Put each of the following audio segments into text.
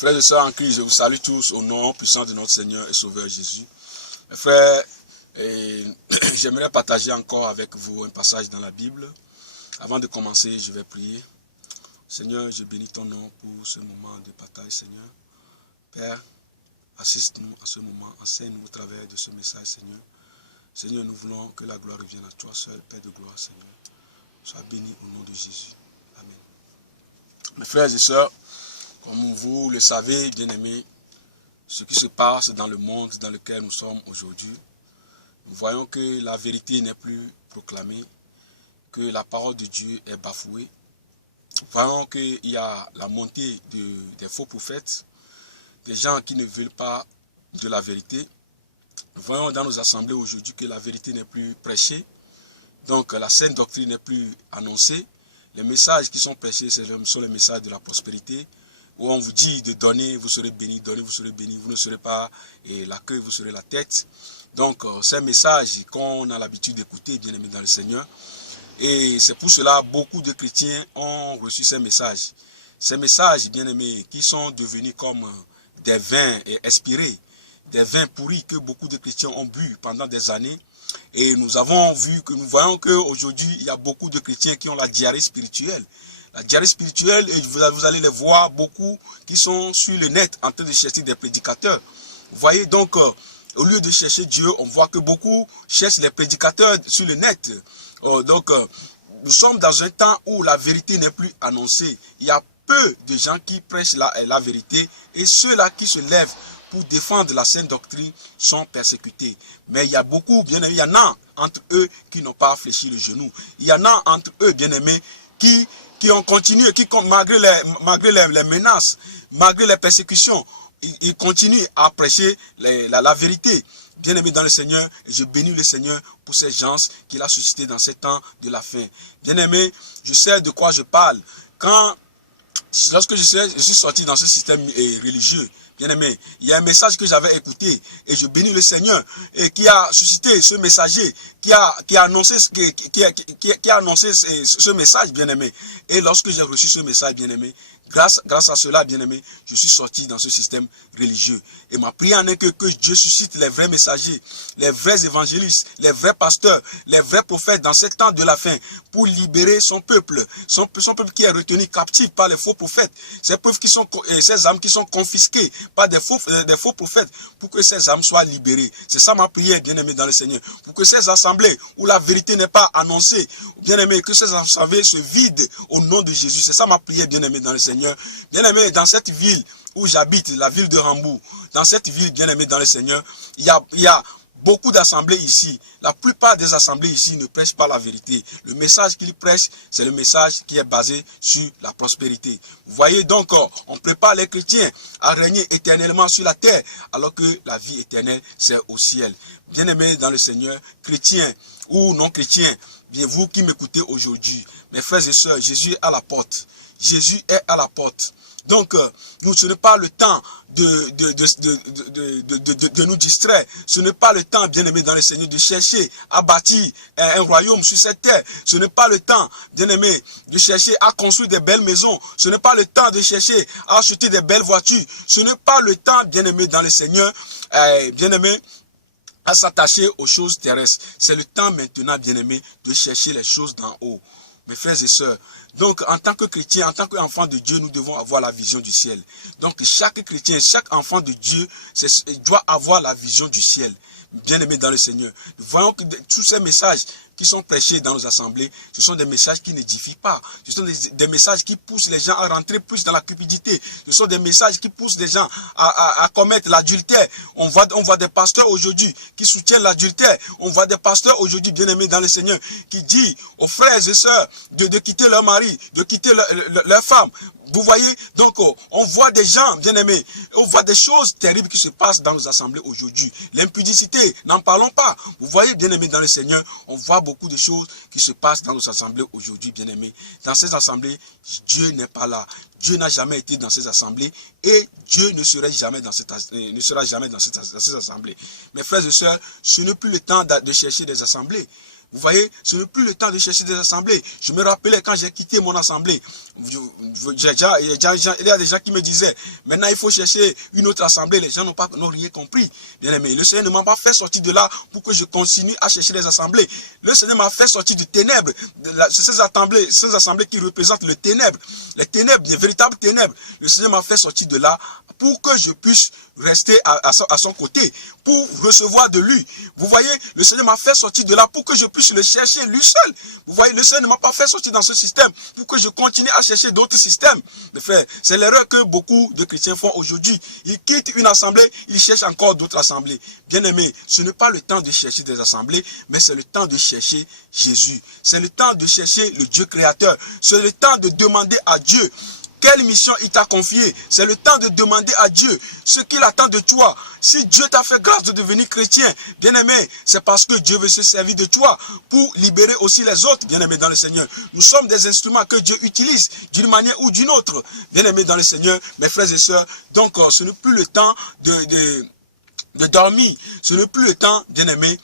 Frères et sœurs en Christ, je vous salue tous au nom puissant de notre Seigneur et Sauveur Jésus. Mes frères, j'aimerais partager encore avec vous un passage dans la Bible. Avant de commencer, je vais prier. Seigneur, je bénis ton nom pour ce moment de partage, Seigneur. Père, assiste-nous à ce moment, enseigne-nous au travers de ce message, Seigneur. Seigneur, nous voulons que la gloire revienne à toi seul, Père de gloire, Seigneur. Sois béni au nom de Jésus. Amen. Mes frères et sœurs, comme vous le savez, bien-aimés, ce qui se passe dans le monde dans lequel nous sommes aujourd'hui, nous voyons que la vérité n'est plus proclamée, que la parole de Dieu est bafouée. Nous voyons qu'il y a la montée des faux prophètes, des gens qui ne veulent pas de la vérité. Nous voyons dans nos assemblées aujourd'hui que la vérité n'est plus prêchée, donc la sainte doctrine n'est plus annoncée. Les messages qui sont prêchés, ce sont les messages de la prospérité, où on vous dit de donner, vous serez béni, donnez, vous serez béni, vous ne serez pas la queue, vous serez la tête. Donc, c'est un message qu'on a l'habitude d'écouter, bien aimé dans le Seigneur. Et c'est pour cela beaucoup de chrétiens ont reçu ces messages. Ces messages, bien aimés, qui sont devenus comme des vins expirés, des vins pourris que beaucoup de chrétiens ont bu pendant des années. Et nous voyons qu'aujourd'hui, il y a beaucoup de chrétiens qui ont la diarrhée spirituelle. La diarrhée spirituelle, et vous allez les voir beaucoup qui sont sur le net en train de chercher des prédicateurs. Vous voyez donc, au lieu de chercher Dieu, on voit que beaucoup cherchent les prédicateurs sur le net. Nous sommes dans un temps où la vérité n'est plus annoncée. Il y a peu de gens qui prêchent la vérité et ceux-là qui se lèvent pour défendre la sainte doctrine sont persécutés. Mais il y a beaucoup, bien aimés, il y en a entre eux qui n'ont pas fléchi le genou. Il y en a entre eux, bien aimés, qui ont continué, malgré les menaces, malgré les persécutions, ils continuent à prêcher la vérité. Bien aimé dans le Seigneur, je bénis le Seigneur pour ces gens qu'il a suscités dans ces temps de la fin. Bien aimé, je sais de quoi je parle. Lorsque je suis sorti dans ce système religieux, bien aimé, il y a un message que j'avais écouté et je bénis le Seigneur et qui a suscité ce messager, qui a annoncé ce message, bien aimé. Et lorsque j'ai reçu ce message, bien aimé, grâce à cela, bien aimé, je suis sorti dans ce système religieux. Et ma prière n'est que Dieu suscite les vrais messagers, les vrais évangélistes, les vrais pasteurs, les vrais prophètes dans ces temps de la fin pour libérer son peuple qui est retenu captif par les faux prophètes, ces âmes qui sont confisquées par des faux prophètes pour que ces âmes soient libérées. C'est ça ma prière, bien aimé dans le Seigneur. Pour que ces assemblées où la vérité n'est pas annoncée, bien aimé, que ces assemblées se vident au nom de Jésus. C'est ça ma prière, bien aimé dans le Seigneur. Bien aimé, dans cette ville où j'habite, la ville de Rambourg, dans cette ville, bien aimé dans le Seigneur, il y a beaucoup d'assemblées ici. La plupart des assemblées ici ne prêchent pas la vérité. Le message qu'ils prêchent, c'est le message qui est basé sur la prospérité. Vous voyez donc, on prépare les chrétiens à régner éternellement sur la terre, alors que la vie éternelle, c'est au ciel. Bien aimé dans le Seigneur, chrétiens ou non chrétiens, bien vous qui m'écoutez aujourd'hui, mes frères et sœurs, Jésus est à la porte. Jésus est à la porte. Donc, ce n'est pas le temps de nous distraire. Ce n'est pas le temps, bien aimé dans le Seigneur, de chercher à bâtir un royaume sur cette terre. Ce n'est pas le temps, bien aimé, de chercher à construire des belles maisons. Ce n'est pas le temps de chercher à acheter des belles voitures. Ce n'est pas le temps, bien aimé dans le Seigneur, bien aimé, à s'attacher aux choses terrestres. C'est le temps maintenant, bien aimé, de chercher les choses d'en haut. Mes frères et sœurs, donc en tant que chrétien, en tant qu'enfant de Dieu, nous devons avoir la vision du ciel. Donc chaque chrétien, chaque enfant de Dieu doit avoir la vision du ciel. Bien aimé dans le Seigneur. Nous voyons que tous ces messages qui sont prêchés dans nos assemblées, ce sont des messages qui n'édifient pas. Ce sont des messages qui poussent les gens à rentrer plus dans la cupidité. Ce sont des messages qui poussent les gens à commettre l'adultère. On voit des pasteurs aujourd'hui qui soutiennent l'adultère. On voit des pasteurs aujourd'hui, bien aimés dans le Seigneur, qui disent aux frères et sœurs de quitter leur mari, de quitter leur femme. Vous voyez, donc on voit des gens, bien aimés, on voit des choses terribles qui se passent dans nos assemblées aujourd'hui. L'impudicité, n'en parlons pas. Vous voyez, bien aimés dans le Seigneur, on voit beaucoup de choses qui se passent dans nos assemblées aujourd'hui, bien aimés. Dans ces assemblées, Dieu n'est pas là. Dieu n'a jamais été dans ces assemblées et Dieu ne sera jamais dans ces assemblées. Mes frères et sœurs, ce n'est plus le temps de chercher des assemblées. Vous voyez, ce n'est plus le temps de chercher des assemblées. Je me rappelais quand j'ai quitté mon assemblée. Il y a des gens qui me disaient, maintenant il faut chercher une autre assemblée. Les gens n'ont rien compris. Bien aimé, le Seigneur ne m'a pas fait sortir de là pour que je continue à chercher des assemblées. Le Seigneur m'a fait sortir du ténèbres. Ces assemblées qui représentent le ténèbre, les ténèbres, les véritables ténèbres. Le Seigneur m'a fait sortir de là pour que je puisse rester à son côté, pour recevoir de lui. Vous voyez, le Seigneur m'a fait sortir de là pour que je puisse le chercher lui seul. Vous voyez, le Seigneur ne m'a pas fait sortir dans ce système pour que je continue à chercher d'autres systèmes. Mes frères, c'est l'erreur que beaucoup de chrétiens font aujourd'hui. Ils quittent une assemblée, ils cherchent encore d'autres assemblées. Bien aimé, ce n'est pas le temps de chercher des assemblées, mais c'est le temps de chercher Jésus. C'est le temps de chercher le Dieu créateur. C'est le temps de demander à Dieu quelle mission il t'a confiée. C'est le temps de demander à Dieu ce qu'il attend de toi. Si Dieu t'a fait grâce de devenir chrétien, bien-aimé, c'est parce que Dieu veut se servir de toi pour libérer aussi les autres, bien-aimés dans le Seigneur. Nous sommes des instruments que Dieu utilise d'une manière ou d'une autre, bien-aimés dans le Seigneur, mes frères et sœurs. Donc, ce n'est plus le temps de dormir. Ce n'est plus le temps, bien-aimé,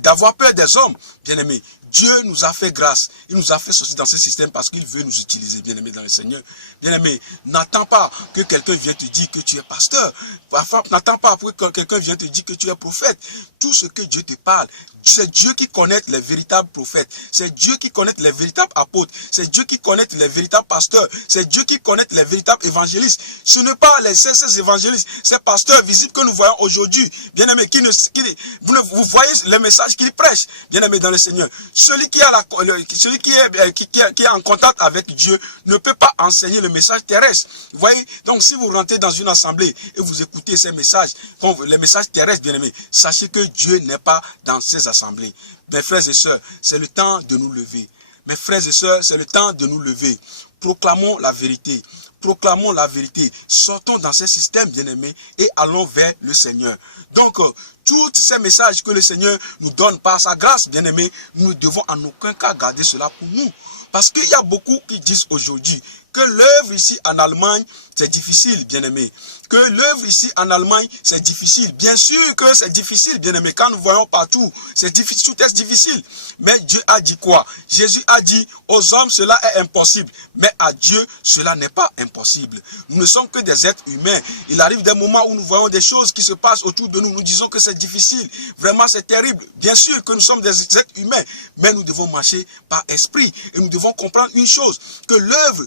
d'avoir peur des hommes, bien-aimé. Dieu nous a fait grâce. Il nous a fait sortir dans ce système parce qu'il veut nous utiliser, bien-aimé dans le Seigneur. Bien-aimé, n'attends pas que quelqu'un vienne te dire que tu es pasteur. N'attends pas que quelqu'un vienne te dire que tu es prophète. Tout ce que Dieu te parle, c'est Dieu qui connaît les véritables prophètes. C'est Dieu qui connaît les véritables apôtres. C'est Dieu qui connaît les véritables pasteurs. C'est Dieu qui connaît les véritables évangélistes. Ce n'est pas ces évangélistes, ces pasteurs visibles que nous voyons aujourd'hui. Bien-aimés, vous voyez les messages qu'ils prêchent. Bien-aimés dans le Seigneur. Celui qui est en contact avec Dieu ne peut pas enseigner le message terrestre. Vous voyez, donc si vous rentrez dans une assemblée et vous écoutez ces messages, les messages terrestres, bien aimés, sachez que Dieu n'est pas dans ces assemblées. Mes frères et sœurs, c'est le temps de nous lever. Mes frères et sœurs, c'est le temps de nous lever. Proclamons la vérité. Proclamons la vérité. Sortons dans ces systèmes, bien-aimés, et allons vers le Seigneur. Donc, tous ces messages que le Seigneur nous donne par sa grâce, bien-aimés, nous ne devons en aucun cas garder cela pour nous. Parce qu'il y a beaucoup qui disent aujourd'hui que l'œuvre ici en Allemagne, c'est difficile, bien-aimé. Que l'œuvre ici en Allemagne, c'est difficile. Bien sûr que c'est difficile, bien-aimé. Quand nous voyons partout, c'est difficile, tout est difficile. Mais Dieu a dit quoi? Jésus a dit, aux hommes, cela est impossible. Mais à Dieu, cela n'est pas impossible. Nous ne sommes que des êtres humains. Il arrive des moments où nous voyons des choses qui se passent autour de nous. Nous disons que c'est difficile. Vraiment, c'est terrible. Bien sûr que nous sommes des êtres humains. Mais nous devons marcher par esprit. Et nous devons comprendre une chose, que l'œuvre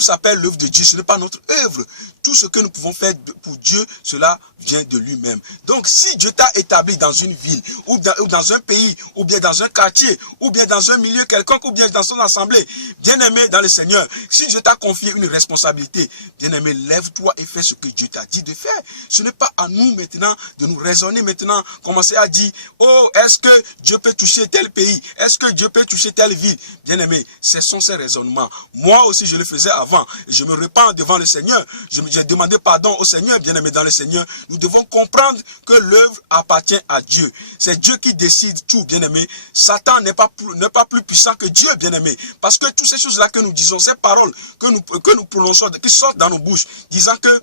s'appelle l'œuvre de Dieu. Ce n'est pas notre œuvre. Tout ce que nous pouvons faire pour Dieu, cela vient de lui-même. Donc, si Dieu t'a établi dans une ville, ou dans un pays, ou bien dans un quartier, ou bien dans un milieu quelconque, ou bien dans son assemblée, bien-aimé dans le Seigneur, si Dieu t'a confié une responsabilité, bien-aimé, lève-toi et fais ce que Dieu t'a dit de faire. Ce n'est pas à nous maintenant de nous raisonner maintenant, commencer à dire, oh, est-ce que Dieu peut toucher tel pays? Est-ce que Dieu peut toucher telle ville? Bien-aimé, ce sont ces raisonnements. Moi aussi, je le faisais avant. Je me repens devant le Seigneur. J'ai demandé pardon au Seigneur, bien-aimé dans le Seigneur. Nous devons comprendre que l'œuvre appartient à Dieu. C'est Dieu qui décide tout, bien-aimé. Satan n'est pas plus puissant que Dieu, bien-aimé. Parce que toutes ces choses-là que nous disons, ces paroles que nous prononçons, qui sortent dans nos bouches, disant que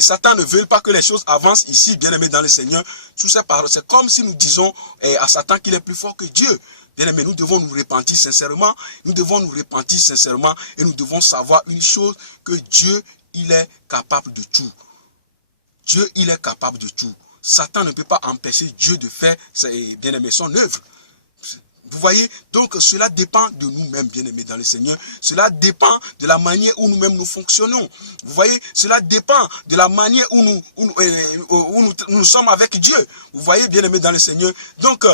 Satan ne veut pas que les choses avancent ici, bien-aimé dans le Seigneur. Toutes ces paroles, c'est comme si nous disons à Satan qu'il est plus fort que Dieu. Bien-aimés, nous devons nous repentir sincèrement. Nous devons nous repentir sincèrement et nous devons savoir une chose, que Dieu, il est capable de tout. Dieu, il est capable de tout. Satan ne peut pas empêcher Dieu de faire, bien-aimé, son œuvre. Vous voyez, donc cela dépend de nous-mêmes, bien-aimés dans le Seigneur. Cela dépend de la manière où nous-mêmes nous fonctionnons. Vous voyez, cela dépend de la manière où nous sommes avec Dieu. Vous voyez, bien-aimés dans le Seigneur. Donc,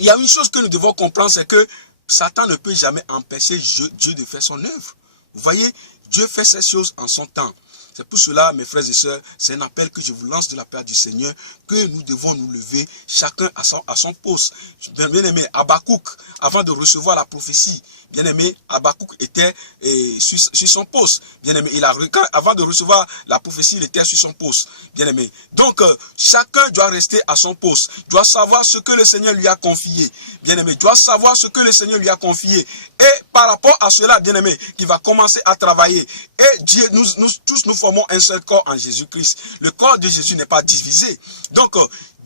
il y a une chose que nous devons comprendre, c'est que Satan ne peut jamais empêcher Dieu de faire son œuvre. Vous voyez, Dieu fait ces choses en son temps. C'est pour cela, mes frères et sœurs, c'est un appel que je vous lance de la part du Seigneur, que nous devons nous lever, chacun à son poste. Bien-aimé, Habakkuk, avant de recevoir la prophétie, bien-aimé, Habakkuk était sur son poste. Bien-aimé, avant de recevoir la prophétie, il était sur son poste. Bien-aimé. Donc, chacun doit rester à son poste. Doit savoir ce que le Seigneur lui a confié. Bien-aimé, doit savoir ce que le Seigneur lui a confié. Et par rapport à cela, bien-aimé, qui va commencer à travailler. Et Dieu, nous tous, nous formons un seul corps en Jésus-Christ. Le corps de Jésus n'est pas divisé. Donc,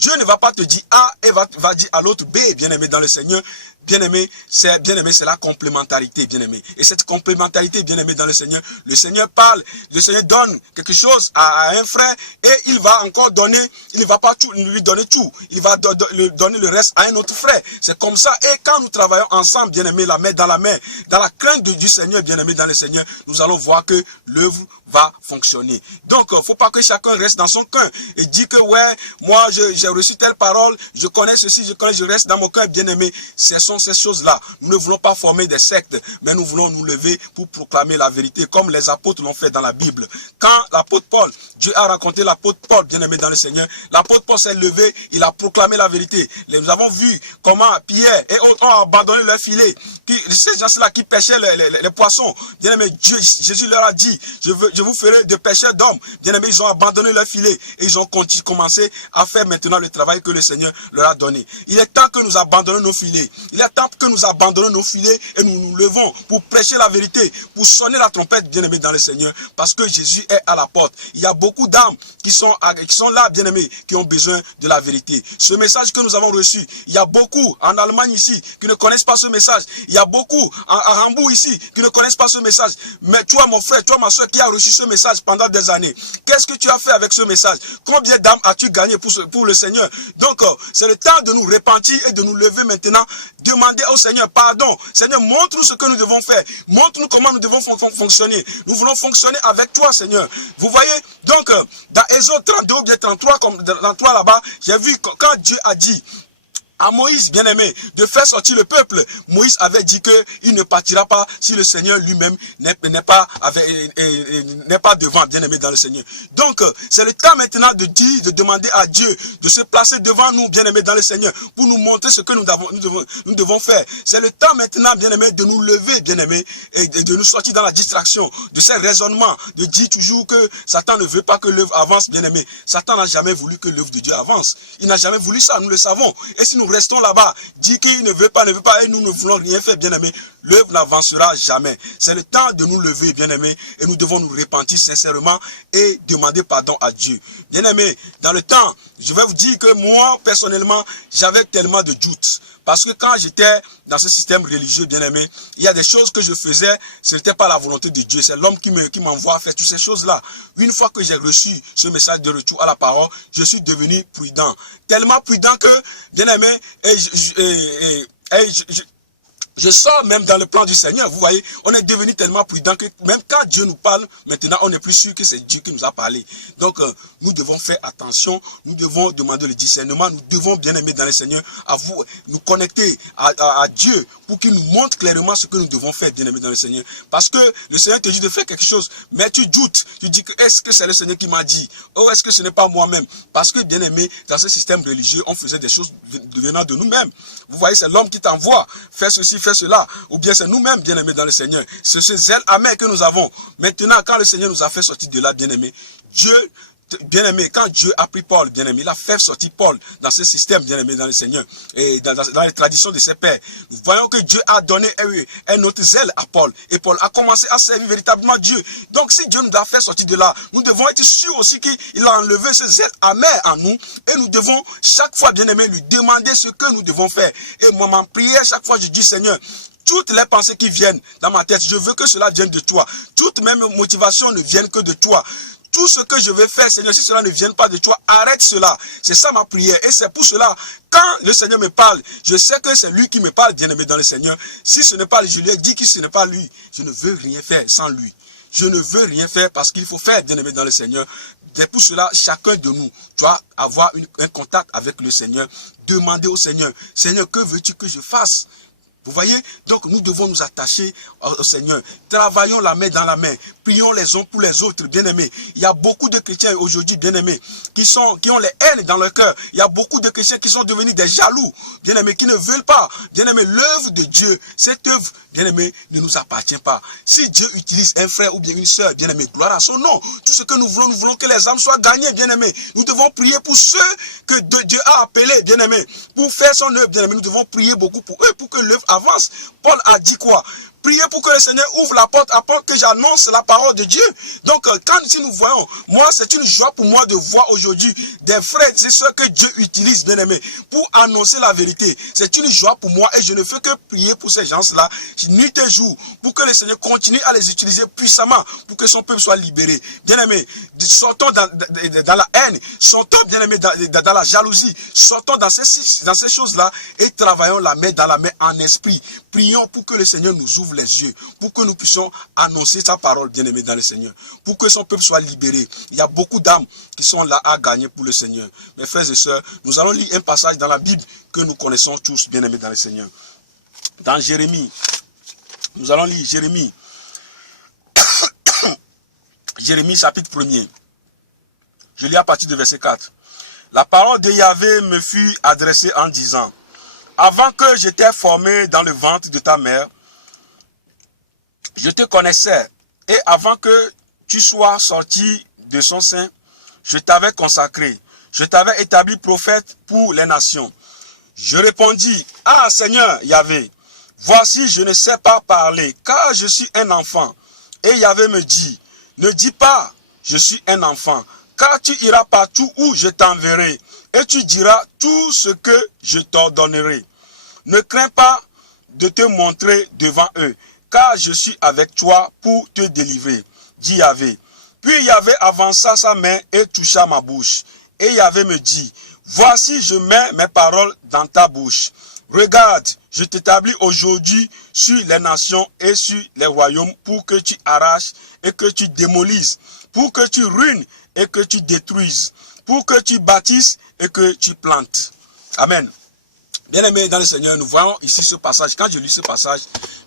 Dieu ne va pas te dire A et va dire à l'autre B, bien-aimé dans le Seigneur. Bien-aimé, c'est la complémentarité, bien-aimé. Et cette complémentarité, bien-aimé dans le Seigneur parle, le Seigneur donne quelque chose à un frère et il va encore donner, il ne va pas lui donner tout, il va donner le reste à un autre frère. C'est comme ça. Et quand nous travaillons ensemble, bien-aimé, la main, dans la crainte du Seigneur, bien-aimé dans le Seigneur, nous allons voir que l'œuvre va fonctionner. Donc, il ne faut pas que chacun reste dans son coin et dit que, ouais, moi, j'ai reçu telle parole, je connais ceci, je reste dans mon coin, bien-aimé. Ces choses-là. Nous ne voulons pas former des sectes, mais nous voulons nous lever pour proclamer la vérité, comme les apôtres l'ont fait dans la Bible. Quand l'apôtre Paul, Dieu a rencontré l'apôtre Paul, bien-aimé dans le Seigneur, l'apôtre Paul s'est levé, il a proclamé la vérité. Nous avons vu comment Pierre et autres ont abandonné leur filet. Ces gens-là qui pêchaient les poissons, bien-aimé, Jésus leur a dit, je vous ferai de pêcheurs d'hommes. Bien-aimé, ils ont abandonné leur filet et ils ont commencé à faire maintenant le travail que le Seigneur leur a donné. Il est temps que nous abandonnions nos filets. Il est temps que nous abandonnons nos filets et nous nous levons pour prêcher la vérité, pour sonner la trompette, bien-aimé dans le Seigneur, parce que Jésus est à la porte. Il y a beaucoup d'âmes qui sont là, bien-aimés, qui ont besoin de la vérité. Ce message que nous avons reçu, il y a beaucoup en Allemagne ici qui ne connaissent pas ce message. Il y a beaucoup à Hambourg ici qui ne connaissent pas ce message. Mais toi, mon frère, toi, ma soeur, qui a reçu ce message pendant des années, qu'est-ce que tu as fait avec ce message? Combien d'âmes as-tu gagné pour le Seigneur? Donc, c'est le temps de nous repentir et de nous lever maintenant, demander au Seigneur pardon. Seigneur, montre-nous ce que nous devons faire. Montre-nous comment nous devons fonctionner. Nous voulons fonctionner avec toi, Seigneur. Vous voyez, donc, dans Exode 32 ou bien 33, comme 33 là-bas, j'ai vu quand Dieu a dit à Moïse, bien-aimé, de faire sortir le peuple. Moïse avait dit qu'il ne partira pas si le Seigneur lui-même n'est pas devant, bien-aimé dans le Seigneur. Donc, c'est le temps maintenant de dire, de demander à Dieu de se placer devant nous, bien-aimé dans le Seigneur, pour nous montrer ce que nous devons faire. C'est le temps maintenant, bien-aimé, de nous lever, bien-aimé, et de nous sortir dans la distraction, de ces raisonnements, de dire toujours que Satan ne veut pas que l'œuvre avance, bien-aimé. Satan n'a jamais voulu que l'œuvre de Dieu avance. Il n'a jamais voulu ça, nous le savons. Et si nous restons là-bas, dit qu'il ne veut pas, et nous ne voulons rien faire, bien-aimé, l'œuvre n'avancera jamais. C'est le temps de nous lever, bien-aimé, et nous devons nous repentir sincèrement et demander pardon à Dieu. Bien-aimé, dans le temps, je vais vous dire que moi, personnellement, j'avais tellement de doutes. Parce que quand j'étais dans ce système religieux, bien-aimé, il y a des choses que je faisais, ce n'était pas la volonté de Dieu, c'est l'homme qui m'envoie faire toutes ces choses-là. Une fois que j'ai reçu ce message de retour à la parole, je suis devenu prudent. Tellement prudent que, bien-aimé, je sors même dans le plan du Seigneur, vous voyez, on est devenu tellement prudent que même quand Dieu nous parle, maintenant on n'est plus sûr que c'est Dieu qui nous a parlé. Donc nous devons faire attention, nous devons demander le discernement, nous devons bien aimer dans le Seigneur, nous connecter à Dieu pour qu'il nous montre clairement ce que nous devons faire, bien aimé dans le Seigneur. Parce que le Seigneur te dit de faire quelque chose, mais tu doutes, tu dis que est-ce que c'est le Seigneur qui m'a dit, ou est-ce que ce n'est pas moi-même? Parce que bien aimé, dans ce système religieux, on faisait des choses venant de nous-mêmes. Vous voyez, c'est l'homme qui t'envoie, faire ceci, faire cela, ou bien c'est nous-mêmes, bien-aimés dans le Seigneur. C'est ce zèle amer que nous avons. Maintenant, quand le Seigneur nous a fait sortir de là, bien-aimés, Dieu, bien-aimé, quand Dieu a pris Paul, bien-aimé, il a fait sortir Paul dans ce système, bien-aimé dans le Seigneur, et dans les traditions de ses pères. Nous voyons que Dieu a donné un autre zèle à Paul, et Paul a commencé à servir véritablement Dieu. Donc si Dieu nous a fait sortir de là, nous devons être sûrs aussi qu'il a enlevé ce zèle amer en nous, et nous devons chaque fois, bien-aimé, lui demander ce que nous devons faire. Et moi, ma prière, chaque fois, je dis, Seigneur, toutes les pensées qui viennent dans ma tête, je veux que cela vienne de toi. Toutes mes motivations ne viennent que de toi. Tout ce que je vais faire, Seigneur, si cela ne vient pas de toi, arrête cela. C'est ça ma prière. Et c'est pour cela, quand le Seigneur me parle, je sais que c'est lui qui me parle, bien-aimé dans le Seigneur. Si ce n'est pas lui, je lui ai dit que ce n'est pas lui. Je ne veux rien faire sans lui. Je ne veux rien faire parce qu'il faut faire, bien-aimé dans le Seigneur. C'est pour cela, chacun de nous doit avoir un contact avec le Seigneur. Demander au Seigneur, Seigneur, que veux-tu que je fasse? Vous voyez? Donc nous devons nous attacher au Seigneur. Travaillons la main dans la main. Prions les uns pour les autres, bien-aimés. Il y a beaucoup de chrétiens aujourd'hui, bien-aimés, qui ont les haines dans leur cœur. Il y a beaucoup de chrétiens qui sont devenus des jaloux, bien-aimés, qui ne veulent pas. Bien-aimés, l'œuvre de Dieu, cette œuvre, bien-aimés, ne nous appartient pas. Si Dieu utilise un frère ou bien une sœur, bien-aimés, gloire à son nom. Tout ce que nous voulons que les âmes soient gagnées, bien-aimés. Nous devons prier pour ceux que Dieu a appelés, bien-aimés, pour faire son œuvre, bien-aimés. Nous devons prier beaucoup pour eux, pour que l'œuvre avance. Paul a dit quoi? priez pour que le Seigneur ouvre la porte après que j'annonce la parole de Dieu. Donc, si nous voyons, moi, c'est une joie pour moi de voir aujourd'hui des frères et sœurs que Dieu utilise, bien aimés, pour annoncer la vérité. C'est une joie pour moi et je ne fais que prier pour ces gens-là, nuit et jour, pour que le Seigneur continue à les utiliser puissamment, pour que son peuple soit libéré. Bien aimés, sortons dans la haine, sortons, bien aimés, dans la jalousie, sortons dans ces choses-là et travaillons la main dans la main en esprit. Prions pour que le Seigneur nous ouvre les yeux, pour que nous puissions annoncer sa parole, bien aimé dans le Seigneur, pour que son peuple soit libéré. Il y a beaucoup d'âmes qui sont là à gagner pour le Seigneur. Mes frères et sœurs, nous allons lire un passage dans la Bible que nous connaissons tous, bien aimés dans le Seigneur. Dans Jérémie, nous allons lire Jérémie. Jérémie chapitre 1er. Je lis à partir du verset 4. La parole de Yahvé me fut adressée en disant: avant que je t'ai formé dans le ventre de ta mère, je te connaissais, et avant que tu sois sorti de son sein, je t'avais consacré, je t'avais établi prophète pour les nations. Je répondis: ah Seigneur Yahvé, voici je ne sais pas parler, car je suis un enfant. Et Yahvé me dit: ne dis pas je suis un enfant, car tu iras partout où je t'enverrai, et tu diras tout ce que je t'ordonnerai. Ne crains pas de te montrer devant eux, car je suis avec toi pour te délivrer, dit Yahvé. Puis Yahvé avança sa main et toucha ma bouche. Et Yahvé me dit: voici je mets mes paroles dans ta bouche. Regarde, je t'établis aujourd'hui sur les nations et sur les royaumes pour que tu arraches et que tu démolisses, pour que tu ruines et que tu détruises, pour que tu bâtisses et que tu plantes. Amen. Bien-aimés dans le Seigneur, nous voyons ici ce passage. Quand je lis ce passage,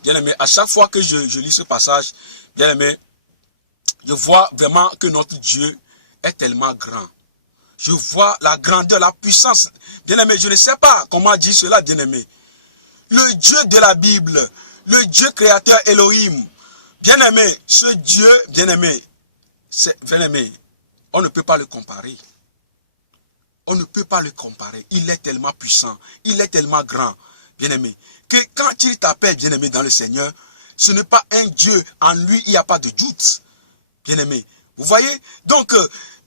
bien-aimé, à chaque fois que je lis ce passage, bien-aimé, je vois vraiment que notre Dieu est tellement grand. Je vois la grandeur, la puissance. Bien-aimé, je ne sais pas comment dire cela, bien-aimé. Le Dieu de la Bible, le Dieu créateur Elohim, bien-aimé, ce Dieu, bien-aimé, bien-aimé, on ne peut pas le comparer. On ne peut pas le comparer. Il est tellement puissant. Il est tellement grand, bien-aimé, que quand il t'appelle, bien-aimé, dans le Seigneur, ce n'est pas un Dieu. En lui, il n'y a pas de doute. Bien-aimé, vous voyez? Donc,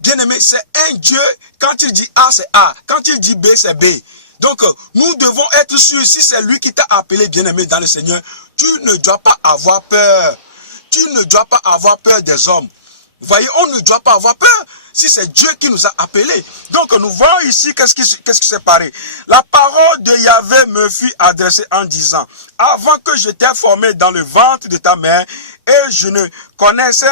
bien-aimé, c'est un Dieu. Quand il dit A, c'est A. Quand il dit B, c'est B. Donc, nous devons être sûrs, si c'est lui qui t'a appelé, bien-aimé, dans le Seigneur, tu ne dois pas avoir peur. Tu ne dois pas avoir peur des hommes. Vous voyez, on ne doit pas avoir peur si c'est Dieu qui nous a appelés. Donc nous voyons ici qu'est-ce qui s'est passé. La parole de Yahvé me fut adressée en disant: avant que je t'ai formé dans le ventre de ta mère, et je ne connaissais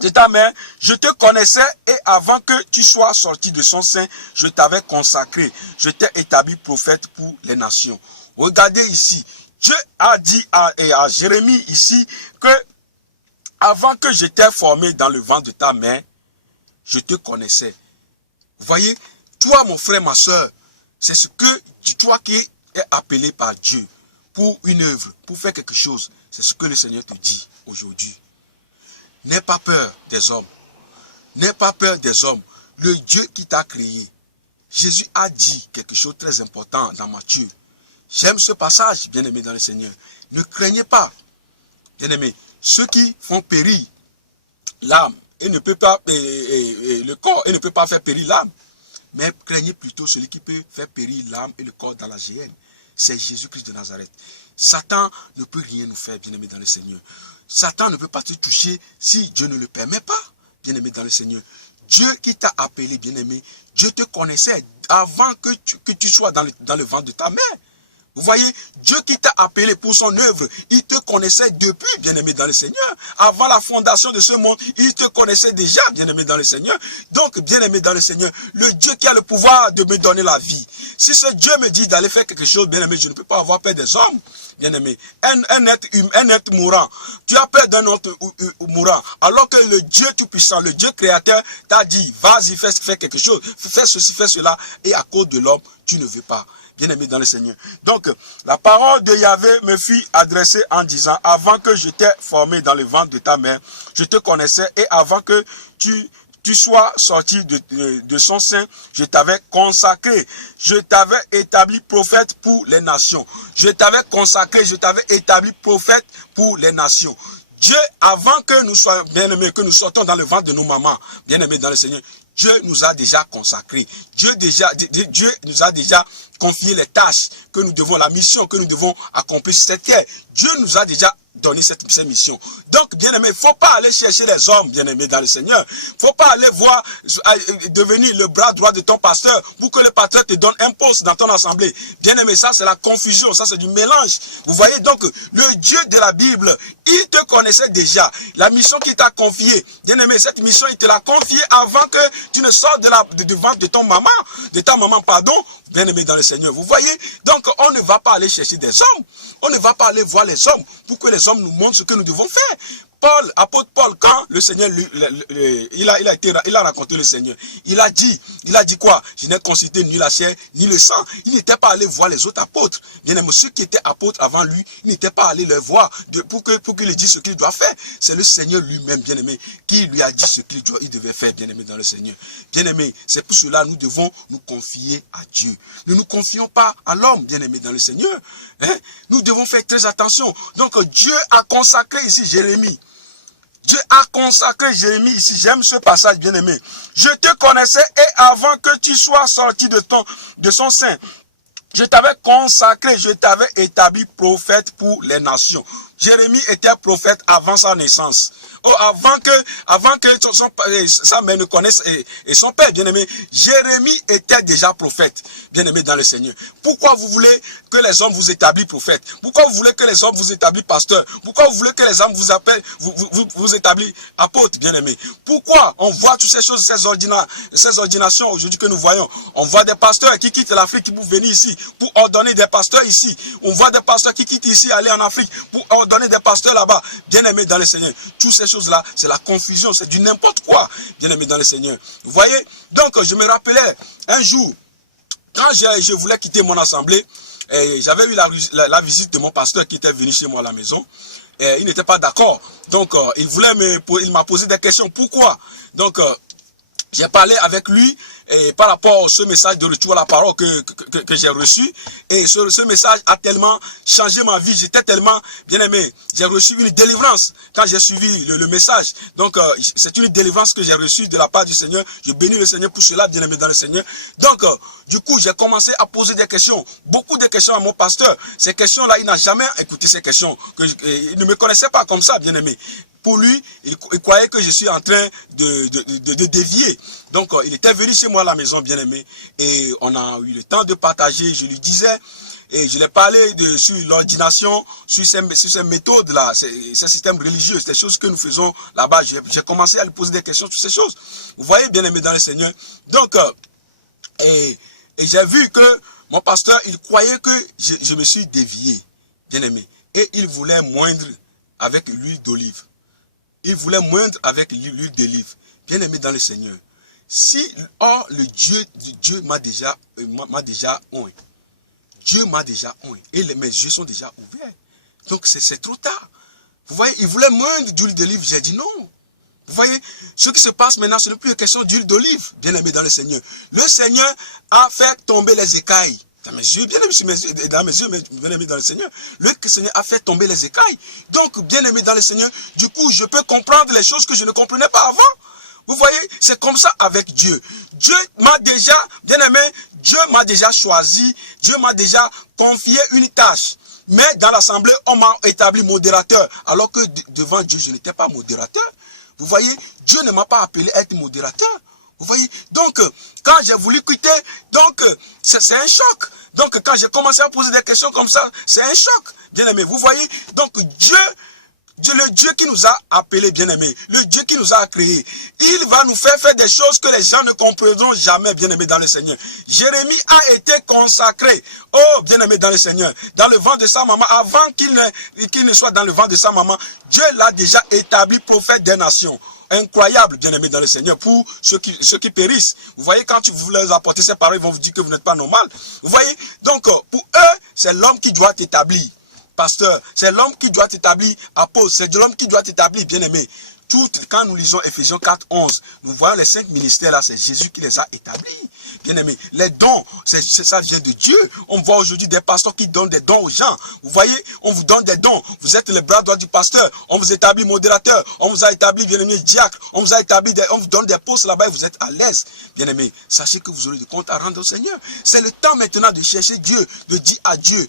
de ta mère, je te connaissais, et avant que tu sois sorti de son sein, je t'avais consacré, je t'ai établi prophète pour les nations. Regardez ici, Dieu a dit à Jérémie ici que avant que je t'ai formé dans le ventre de ta mère, je te connaissais. Vous voyez, toi mon frère, ma soeur, c'est ce que toi qui es appelé par Dieu pour une œuvre, pour faire quelque chose, c'est ce que le Seigneur te dit aujourd'hui. N'aie pas peur des hommes. N'aie pas peur des hommes. Le Dieu qui t'a créé. Jésus a dit quelque chose de très important dans Matthieu. J'aime ce passage, bien-aimé dans le Seigneur. Ne craignez pas, bien-aimé, ceux qui font périr l'âme et ne peut pas le corps et ne peut pas faire périr l'âme, mais craignez plutôt celui qui peut faire périr l'âme et le corps dans la géhenne. C'est Jésus-Christ de Nazareth. Satan ne peut rien nous faire, bien-aimé dans le Seigneur. Satan ne peut pas te toucher si Dieu ne le permet pas, bien-aimé dans le Seigneur. Dieu qui t'a appelé, bien-aimé, Dieu te connaissait avant que tu sois dans le ventre de ta mère. Vous voyez, Dieu qui t'a appelé pour son œuvre, il te connaissait depuis, bien-aimé dans le Seigneur. Avant la fondation de ce monde, il te connaissait déjà, bien-aimé dans le Seigneur. Donc, bien-aimé dans le Seigneur, le Dieu qui a le pouvoir de me donner la vie. Si ce Dieu me dit d'aller faire quelque chose, bien-aimé, je ne peux pas avoir peur des hommes, bien-aimé. Un être mourant. Tu as peur d'un autre mourant. Alors que le Dieu tout-puissant, le Dieu créateur, t'a dit, vas-y, fais quelque chose. Fais ceci, fais cela. Et à cause de l'homme, tu ne veux pas. Bien-aimé dans le Seigneur. Donc, la parole de Yahvé me fut adressée en disant: avant que je t'ai formé dans le ventre de ta mère, je te connaissais, et avant que tu tu sois sorti de son sein, je t'avais consacré, je t'avais établi prophète pour les nations. Je t'avais consacré, je t'avais établi prophète pour les nations. Dieu, avant que nous soyons bien-aimés, que nous sortons dans le ventre de nos mamans, bien-aimés dans le Seigneur, Dieu nous a déjà consacrés. Dieu nous a déjà confié les tâches que nous devons, la mission que nous devons accomplir sur cette terre. Dieu nous a déjà donné cette mission. Donc, bien-aimé, il ne faut pas aller chercher les hommes, bien-aimés dans le Seigneur. Il ne faut pas aller voir, devenir le bras droit de ton pasteur pour que le pasteur te donne un poste dans ton assemblée. Bien-aimé, ça c'est la confusion, ça c'est du mélange. Vous voyez donc, le Dieu de la Bible, il te connaissait déjà. La mission qu'il t'a confiée, bien-aimé, cette mission, il te l'a confiée avant que tu ne sortes du ventre de ta maman, pardon, bien-aimé dans le Seigneur. Vous voyez, donc on ne va pas aller chercher des hommes. On ne va pas aller voir les hommes pour que les hommes nous montrent ce que nous devons faire. Apôtre Paul, quand le Seigneur, il a raconté le Seigneur, il a dit quoi? Je n'ai consulté ni la chair, ni le sang. Il n'était pas allé voir les autres apôtres. Bien aimé, ceux qui étaient apôtres avant lui, il n'était pas allé les voir pour qu'il lui dise ce qu'il doit faire. C'est le Seigneur lui-même, bien aimé, qui lui a dit ce qu'il devait faire, bien aimé, dans le Seigneur. Bien aimé, c'est pour cela que nous devons nous confier à Dieu. Ne nous confions pas à l'homme, bien aimé, dans le Seigneur. Hein? Nous devons faire très attention. Donc Dieu a consacré ici Jérémie. Dieu a consacré Jérémie ici. J'aime ce passage, bien aimé. Je te connaissais et avant que tu sois sorti de son sein, je t'avais consacré, je t'avais établi prophète pour les nations. Jérémie était prophète avant sa naissance. Oh, avant que sa mère ne connaisse et son père, bien-aimé, Jérémie était déjà prophète, bien-aimé dans le Seigneur. Pourquoi vous voulez que les hommes vous établissent prophète? Pourquoi vous voulez que les hommes vous établissent pasteur? Pourquoi vous voulez que les hommes vous établissent apôtre, bien-aimé? Pourquoi on voit toutes ces choses, ces ordinations aujourd'hui que nous voyons? On voit des pasteurs qui quittent l'Afrique pour venir ici, pour ordonner des pasteurs ici. On voit des pasteurs qui quittent ici, aller en Afrique, pour ordonner des pasteurs là-bas. Bien-aimé dans le Seigneur. Toutes ces choses-là, c'est la confusion, c'est du n'importe quoi, bien-aimé dans le Seigneur. Vous voyez? Donc, je me rappelais un jour, quand je voulais quitter mon assemblée, j'avais eu la visite de mon pasteur qui était venu chez moi à la maison. Il n'était pas d'accord. Donc, il m'a posé des questions. Pourquoi? Donc, j'ai parlé avec lui par rapport à ce message de retour à la parole que j'ai reçu. Et ce message a tellement changé ma vie. J'étais tellement bien aimé. J'ai reçu une délivrance quand j'ai suivi le message. Donc, c'est une délivrance que j'ai reçue de la part du Seigneur. Je bénis le Seigneur pour cela, bien aimé dans le Seigneur. Donc, du coup, j'ai commencé à poser des questions. Beaucoup de questions à mon pasteur. Ces questions-là, il n'a jamais écouté ces questions. Il ne me connaissait pas comme ça, bien aimé. Pour lui, il croyait que je suis en train de dévier. Donc, il était venu chez moi à la maison, bien aimé. Et on a eu le temps de partager. Je lui disais, et je lui ai parlé sur l'ordination, sur ces méthodes-là, ces systèmes religieux, ces choses que nous faisons là-bas. J'ai commencé à lui poser des questions sur ces choses. Vous voyez, bien aimé dans le Seigneur. Donc, et j'ai vu que mon pasteur, il croyait que je me suis dévié, bien aimé. Et il voulait moindre avec l'huile d'olive. Il voulait moindre avec l'huile d'olive. Bien aimé dans le Seigneur. Le Dieu m'a déjà oint. Dieu m'a déjà oint. Et mes yeux sont déjà ouverts. Donc c'est trop tard. Vous voyez, il voulait moindre d'huile d'olive. J'ai dit non. Vous voyez, ce qui se passe maintenant, ce n'est plus une question d'huile d'olive. Bien aimé dans le Seigneur. Le Seigneur a fait tomber les écailles. Dans mes yeux, bien aimé dans le Seigneur. Le Seigneur a fait tomber les écailles. Donc, bien aimé dans le Seigneur, du coup, je peux comprendre les choses que je ne comprenais pas avant. Vous voyez, c'est comme ça avec Dieu. Dieu m'a déjà, bien aimé, Dieu m'a déjà choisi, Dieu m'a déjà confié une tâche. Mais dans l'assemblée, on m'a établi modérateur, alors que devant Dieu, je n'étais pas modérateur. Vous voyez, Dieu ne m'a pas appelé à être modérateur. Vous voyez, donc, quand j'ai voulu quitter, donc, c'est un choc. Donc, quand j'ai commencé à poser des questions comme ça, c'est un choc, bien aimé. Vous voyez, donc, le Dieu qui nous a appelés, bien aimé, le Dieu qui nous a créés, il va nous faire des choses que les gens ne comprendront jamais, bien aimé dans le Seigneur. Jérémie a été consacré, oh, bien aimé dans le Seigneur, dans le ventre de sa maman, avant qu'il ne soit dans le ventre de sa maman, Dieu l'a déjà établi prophète des nations. Incroyable, bien aimé dans le Seigneur, pour ceux qui périssent. Vous voyez, quand vous leur apportez ces paroles, ils vont vous dire que vous n'êtes pas normal. Vous voyez, donc, pour eux, c'est l'homme qui doit t'établir. Pasteur, c'est l'homme qui doit t'établir apôtre, c'est l'homme qui doit t'établir, bien-aimé. Quand nous lisons Ephésiens 4, 11, nous voyons les 5 ministères là, c'est Jésus qui les a établis. Bien aimé, les dons, ça vient de Dieu. On voit aujourd'hui des pasteurs qui donnent des dons aux gens. Vous voyez, on vous donne des dons. Vous êtes les bras droits du pasteur. On vous établit modérateur. On vous a établi, bien aimé, diacre. On vous a établi, on vous donne des postes là-bas et vous êtes à l'aise. Bien aimé, sachez que vous aurez des comptes à rendre au Seigneur. C'est le temps maintenant de chercher Dieu, de dire à Dieu,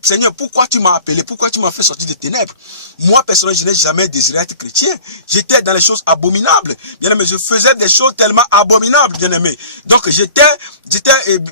Seigneur, pourquoi tu m'as appelé? Pourquoi tu m'as fait sortir des ténèbres? Moi, personnellement, je n'ai jamais désiré être chrétien. J'étais dans les choses abominables. Bien aimé, je faisais des choses tellement abominables, bien aimé. Donc, j'étais,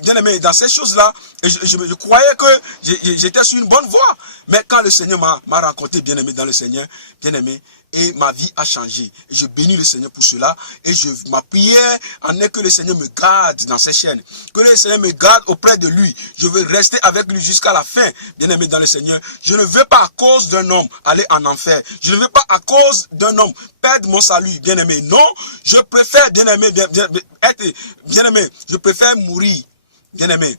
bien aimé, dans ces choses-là, et je croyais que j'étais sur une bonne voie. Mais quand le Seigneur m'a rencontré, bien aimé, dans le Seigneur, bien aimé, et ma vie a changé. Et je bénis le Seigneur pour cela. Et ma prière en est que le Seigneur me garde dans ses chaînes. Que le Seigneur me garde auprès de lui. Je veux rester avec lui jusqu'à la fin. Bien aimé dans le Seigneur. Je ne veux pas à cause d'un homme aller en enfer. Je ne veux pas à cause d'un homme perdre mon salut. Bien aimé. Non. Je préfère, bien aimé, bien aimé. Je préfère mourir. Bien aimé.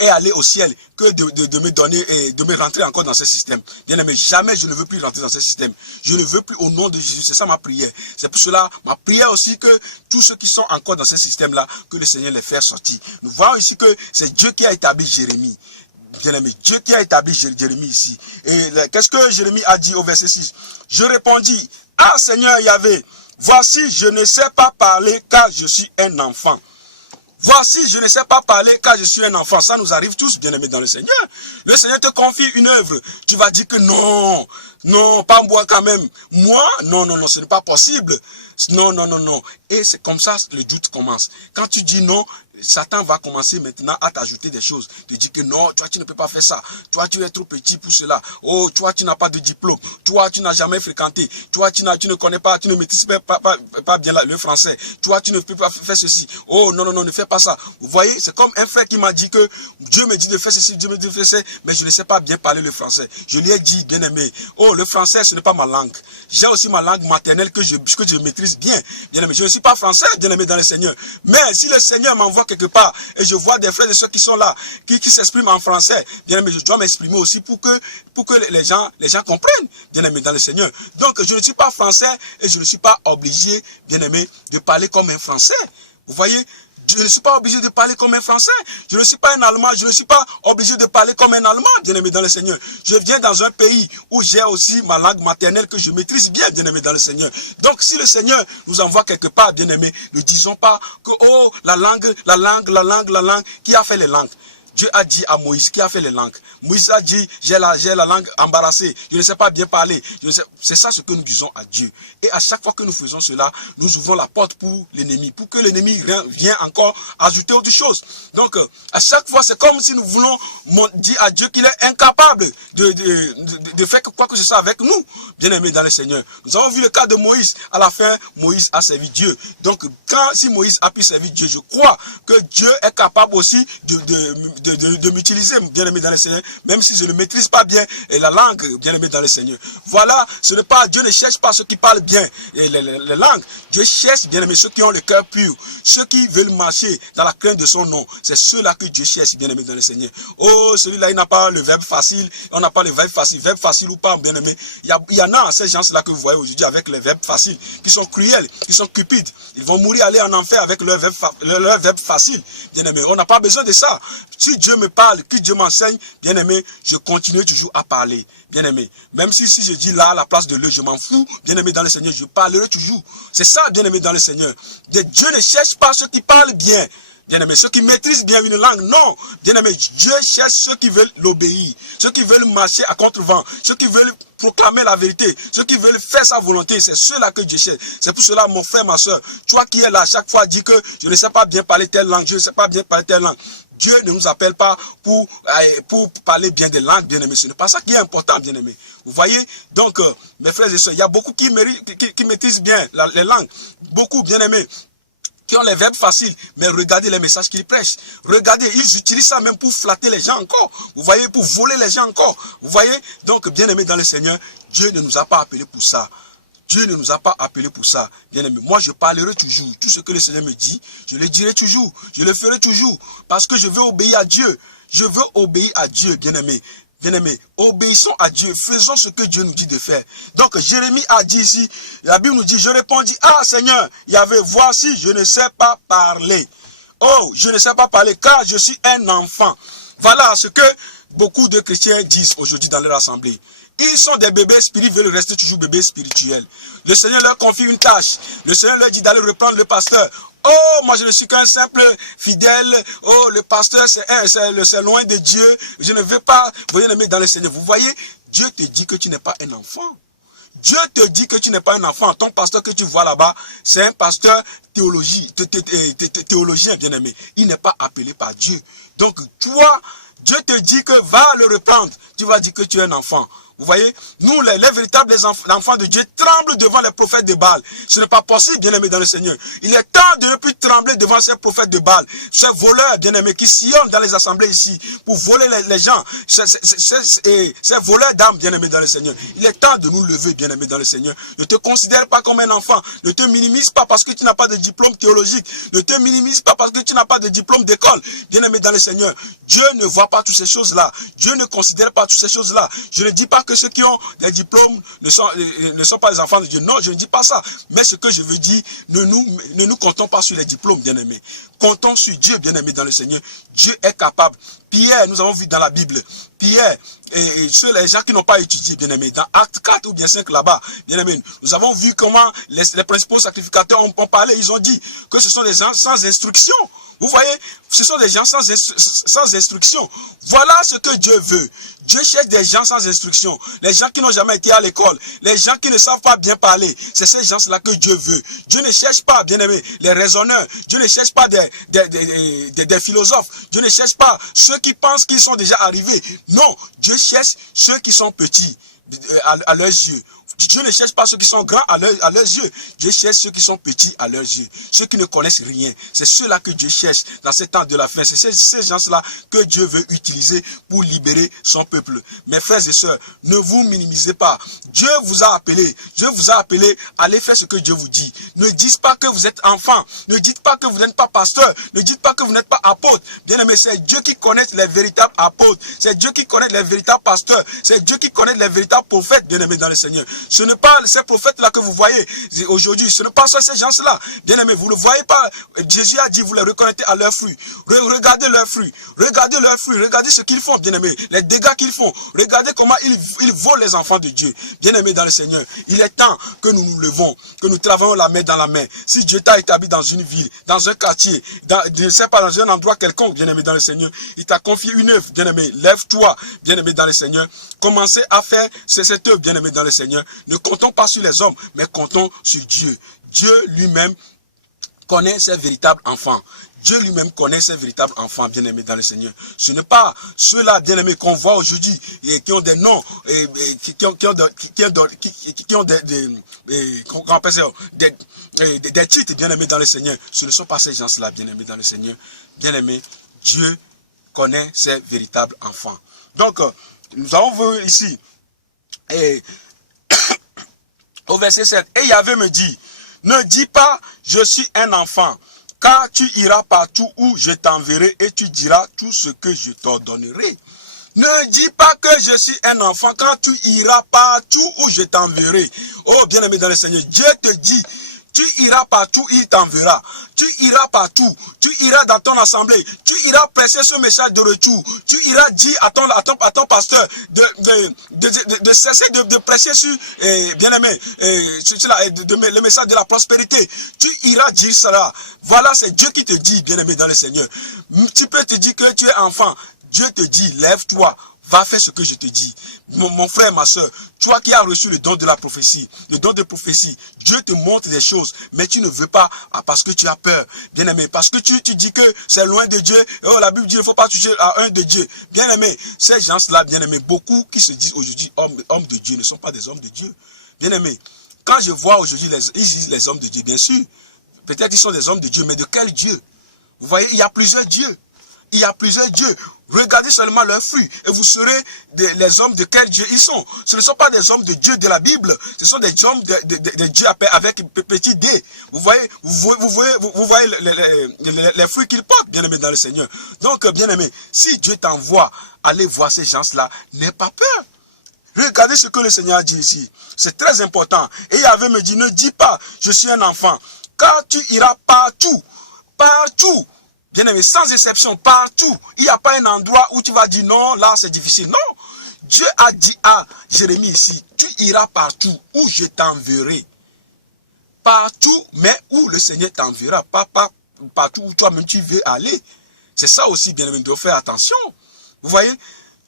Et aller au ciel que de me donner et de me rentrer encore dans ce système. Bien aimé, jamais je ne veux plus rentrer dans ce système. Je ne veux plus au nom de Jésus. C'est ça ma prière. C'est pour cela ma prière aussi que tous ceux qui sont encore dans ce système-là, que le Seigneur les fasse sortir. Nous voyons ici que c'est Dieu qui a établi Jérémie. Bien aimé, Dieu qui a établi Jérémie ici. Et qu'est-ce que Jérémie a dit au verset 6? Je répondis, ah Seigneur Yahvé, voici je ne sais pas parler car je suis un enfant. Voici, je ne sais pas parler car je suis un enfant. Ça nous arrive tous, bien aimés dans le Seigneur. Le Seigneur te confie une œuvre. Tu vas dire que non, non, pas moi quand même. Moi, non, non, non, ce n'est pas possible. Non, non, non, non. Et c'est comme ça le doute commence. Quand tu dis non, Satan va commencer maintenant à t'ajouter des choses. Te dire que non, toi tu ne peux pas faire ça. Toi tu es trop petit pour cela. Oh, toi tu n'as pas de diplôme. Toi tu n'as jamais fréquenté. Toi tu ne connais pas, tu ne maîtrises pas bien le français. Toi tu ne peux pas faire ceci. Oh non, non, non, ne fais pas ça. Vous voyez, c'est comme un frère qui m'a dit que Dieu me dit de faire ceci, Dieu me dit de faire ça, mais je ne sais pas bien parler le français. Je lui ai dit, bien aimé, oh le français ce n'est pas ma langue. J'ai aussi ma langue maternelle que je maîtrise bien. Bien aimé, je ne suis pas français, bien aimé dans le Seigneur. Mais si le Seigneur m'envoie quelque part et je vois des frères et ceux qui sont là, qui s'expriment en français, bien aimé, je dois m'exprimer aussi pour que les gens comprennent, bien aimé dans le Seigneur. Donc je ne suis pas français et je ne suis pas obligé, bien aimé, de parler comme un français. Vous voyez, je ne suis pas obligé de parler comme un Français. Je ne suis pas un Allemand. Je ne suis pas obligé de parler comme un Allemand, bien-aimé dans le Seigneur. Je viens dans un pays où j'ai aussi ma langue maternelle que je maîtrise bien, bien-aimé dans le Seigneur. Donc, si le Seigneur nous envoie quelque part, bien-aimé, ne disons pas que, oh, la langue, qui a fait les langues? Dieu a dit à Moïse, qui a fait les langues. Moïse a dit, j'ai la langue embarrassée, je ne sais pas bien parler. C'est ça ce que nous disons à Dieu. Et à chaque fois que nous faisons cela, nous ouvrons la porte pour l'ennemi, pour que l'ennemi vienne encore ajouter autre chose. Donc, à chaque fois, c'est comme si nous voulons dire à Dieu qu'il est incapable de faire quoi que ce soit avec nous, bien aimés dans le Seigneur. Nous avons vu le cas de Moïse. À la fin, Moïse a servi Dieu. Donc, si Moïse a pu servir Dieu, je crois que Dieu est capable aussi de m'utiliser, bien aimé dans le Seigneur, même si je ne maîtrise pas bien la langue, bien aimé dans le Seigneur. Voilà, Dieu ne cherche pas ceux qui parlent bien les langues. Dieu cherche, bien aimé, ceux qui ont le cœur pur, ceux qui veulent marcher dans la crainte de son nom. C'est ceux-là que Dieu cherche, bien aimé dans le Seigneur. Oh, celui-là, il n'a pas le verbe facile, on n'a pas le verbe facile ou pas, bien aimé. Il y en a, ces gens-là que vous voyez aujourd'hui avec les verbes faciles, qui sont cruels, qui sont cupides. Ils vont mourir, aller en enfer avec leur verbe facile, bien aimé. On n'a pas besoin de ça. Si Dieu me parle, que Dieu m'enseigne, bien aimé, je continue toujours à parler, bien aimé. Même si je dis là, à la place de l'eux, je m'en fous, bien aimé dans le Seigneur, je parlerai toujours. C'est ça, bien aimé dans le Seigneur. Dieu ne cherche pas ceux qui parlent bien, bien aimé, ceux qui maîtrisent bien une langue, non. Bien aimé, Dieu cherche ceux qui veulent l'obéir, ceux qui veulent marcher à contre-vent, ceux qui veulent proclamer la vérité, ceux qui veulent faire sa volonté, c'est ceux-là que Dieu cherche. C'est pour cela, mon frère, ma soeur, toi qui es là, chaque fois, dis que je ne sais pas bien parler telle langue, je ne sais pas bien parler telle langue. Dieu ne nous appelle pas pour parler bien des langues, bien aimé. Ce n'est pas ça qui est important, bien aimé. Vous voyez? Donc, mes frères et sœurs, il y a beaucoup qui maîtrisent bien les langues. Beaucoup, bien aimés, qui ont les verbes faciles, mais regardez les messages qu'ils prêchent. Regardez, ils utilisent ça même pour flatter les gens encore. Vous voyez, pour voler les gens encore. Vous voyez? Donc, bien aimé dans le Seigneur, Dieu ne nous a pas appelés pour ça. Dieu ne nous a pas appelés pour ça, bien aimé. Moi, je parlerai toujours. Tout ce que le Seigneur me dit, je le dirai toujours. Je le ferai toujours. Parce que je veux obéir à Dieu. Je veux obéir à Dieu, bien aimé. Bien-aimés, obéissons à Dieu, faisons ce que Dieu nous dit de faire. Donc Jérémie a dit ici, la Bible nous dit, je répondis, ah Seigneur, Yahvé, voici, je ne sais pas parler. Oh, je ne sais pas parler car je suis un enfant. Voilà ce que beaucoup de chrétiens disent aujourd'hui dans leur assemblée. Ils sont des bébés spirituels, veulent rester toujours bébés spirituels. Le Seigneur leur confie une tâche. Le Seigneur leur dit d'aller reprendre le pasteur. Oh, moi je ne suis qu'un simple fidèle. Oh, le pasteur c'est loin de Dieu. Je ne veux pas, vous voyez, dans le Seigneur. Vous voyez, Dieu te dit que tu n'es pas un enfant. Dieu te dit que tu n'es pas un enfant. Ton pasteur que tu vois là-bas, c'est un pasteur théologien, bien-aimé. Il n'est pas appelé par Dieu. Donc, toi, Dieu te dit que va le reprendre. Tu vas dire que tu es un enfant. Vous voyez, nous, les véritables enfants de Dieu tremblent devant les prophètes de Baal. Ce n'est pas possible, bien-aimés dans le Seigneur. Il est temps de ne plus trembler devant ces prophètes de Baal. Ces voleurs, bien-aimés, qui sillonnent dans les assemblées ici pour voler les gens. Ces voleurs d'âmes, bien-aimés dans le Seigneur. Il est temps de nous lever, bien-aimés dans le Seigneur. Ne te considère pas comme un enfant. Ne te minimise pas parce que tu n'as pas de diplôme théologique. Ne te minimise pas parce que tu n'as pas de diplôme d'école. Bien-aimés dans le Seigneur. Dieu ne voit pas toutes ces choses-là. Dieu ne considère pas toutes ces choses-là. Je ne dis pas que ceux qui ont des diplômes ne sont pas les enfants de Dieu. Non, je ne dis pas ça. Mais ce que je veux dire, ne nous comptons pas sur les diplômes, bien-aimés. Comptons sur Dieu, bien-aimés dans le Seigneur. Dieu est capable. Pierre, nous avons vu dans la Bible, Pierre et ceux les gens qui n'ont pas étudié, bien-aimés, dans Acte 4 ou bien 5 là-bas, bien-aimés, nous avons vu comment les principaux sacrificateurs ont parlé. Ils ont dit que ce sont des gens sans instruction. Vous voyez, ce sont des gens sans instruction. Voilà ce que Dieu veut. Dieu cherche des gens sans instruction. Les gens qui n'ont jamais été à l'école. Les gens qui ne savent pas bien parler. C'est ces gens-là que Dieu veut. Dieu ne cherche pas, bien-aimés, les raisonneurs. Dieu ne cherche pas des philosophes. Dieu ne cherche pas ceux qui pensent qu'ils sont déjà arrivés. Non, Dieu cherche ceux qui sont petits à leurs yeux. Dieu ne cherche pas ceux qui sont grands à leurs yeux. Dieu cherche ceux qui sont petits à leurs yeux. Ceux qui ne connaissent rien. C'est ceux-là que Dieu cherche dans ces temps de la fin. C'est ces gens-là que Dieu veut utiliser pour libérer son peuple. Mes frères et sœurs, ne vous minimisez pas. Dieu vous a appelé. Dieu vous a appelé à aller faire ce que Dieu vous dit. Ne dites pas que vous êtes enfant. Ne dites pas que vous n'êtes pas pasteur. Ne dites pas que vous n'êtes pas apôtre. Bien aimé, c'est Dieu qui connaît les véritables apôtres. C'est Dieu qui connaît les véritables pasteurs. C'est Dieu qui connaît les véritables prophètes, bien aimé dans le Seigneur. Ce n'est pas ces prophètes-là que vous voyez aujourd'hui. Ce n'est pas ces gens-là. Bien-aimés, vous ne le voyez pas. Jésus a dit, vous les reconnaissez à leurs fruits. Regardez leurs fruits. Regardez leurs fruits. Regardez ce qu'ils font, bien-aimés. Les dégâts qu'ils font. Regardez comment ils volent les enfants de Dieu. Bien-aimés dans le Seigneur. Il est temps que nous nous levons, que nous travaillons la main dans la main. Si Dieu t'a établi dans une ville, dans un quartier, je ne sais pas, dans un endroit quelconque, bien-aimé dans le Seigneur, il t'a confié une œuvre, bien-aimé. Lève-toi, bien-aimé dans le Seigneur. Commencez à faire cette œuvre, bien-aimé dans le Seigneur. Ne comptons pas sur les hommes, mais comptons sur Dieu. Dieu lui-même connaît ses véritables enfants. Dieu lui-même connaît ses véritables enfants, bien-aimés dans le Seigneur. Ce n'est pas ceux-là, bien-aimés, qu'on voit aujourd'hui, et qui ont des noms, qui ont des titres, bien-aimés dans le Seigneur. Ce ne sont pas ces gens-là, bien-aimés dans le Seigneur. Bien-aimés, Dieu connaît ses véritables enfants. Donc, nous avons vu ici, au verset 7, et Yahvé me dit, ne dis pas, je suis un enfant, car tu iras partout où je t'enverrai et tu diras tout ce que je t'ordonnerai. Ne dis pas que je suis un enfant, quand tu iras partout où je t'enverrai. Oh, bien-aimé dans le Seigneur, Dieu te dit, tu iras partout, il t'enverra. Tu iras partout. Tu iras dans ton assemblée. Tu iras prêcher ce message de retour. Tu iras dire à ton pasteur de cesser de prêcher sur, bien-aimé, le message de la prospérité. Tu iras dire cela. Voilà, c'est Dieu qui te dit, bien-aimé dans le Seigneur. Tu peux te dire que tu es enfant. Dieu te dit, lève-toi. Va faire ce que je te dis. Mon frère, ma soeur, toi qui as reçu le don de la prophétie, le don de prophétie, Dieu te montre des choses, mais tu ne veux pas parce que tu as peur. Bien-aimé, parce que tu dis que c'est loin de Dieu. Oh, la Bible dit qu'il ne faut pas toucher à un de Dieu. Bien-aimé, ces gens-là, bien-aimé, beaucoup qui se disent aujourd'hui hommes de Dieu ne sont pas des hommes de Dieu. Bien-aimé, quand je vois aujourd'hui, ils disent les hommes de Dieu, bien sûr, peut-être ils sont des hommes de Dieu, mais de quel Dieu? Vous voyez, il y a plusieurs dieux. Il y a plusieurs dieux. Regardez seulement leurs fruits et vous serez les hommes de quel Dieu ils sont. Ce ne sont pas des hommes de Dieu de la Bible. Ce sont des hommes de Dieu avec petit d. Vous voyez les fruits qu'ils portent, bien aimé dans le Seigneur. Donc, bien aimé, si Dieu t'envoie aller voir ces gens-là, n'aie pas peur. Regardez ce que le Seigneur dit ici. C'est très important. Et Yahvé me dit, ne dis pas, je suis un enfant. Car tu iras partout. Partout. Bien aimé, sans exception, partout. Il n'y a pas un endroit où tu vas dire non, là c'est difficile. Non. Dieu a dit à Jérémie ici, tu iras partout où je t'enverrai. Partout, mais où le Seigneur t'enverra. Pas partout où toi-même tu veux aller. C'est ça aussi, bien aimé, de faire attention. Vous voyez?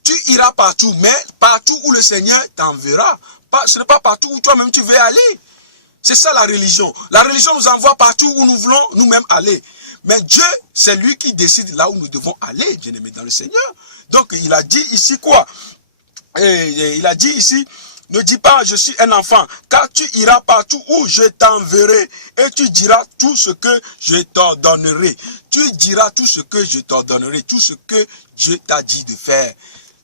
Tu iras partout, mais partout où le Seigneur t'enverra. Ce n'est pas partout où toi-même tu veux aller. C'est ça la religion. La religion nous envoie partout où nous voulons nous-mêmes aller. Mais Dieu, c'est lui qui décide là où nous devons aller, bien-aimés dans le Seigneur. Donc, il a dit ici quoi? Il a dit ici, ne dis pas, je suis un enfant, car tu iras partout où je t'enverrai et tu diras tout ce que je t'ordonnerai. Tu diras tout ce que je t'ordonnerai, tout ce que Dieu t'a dit de faire.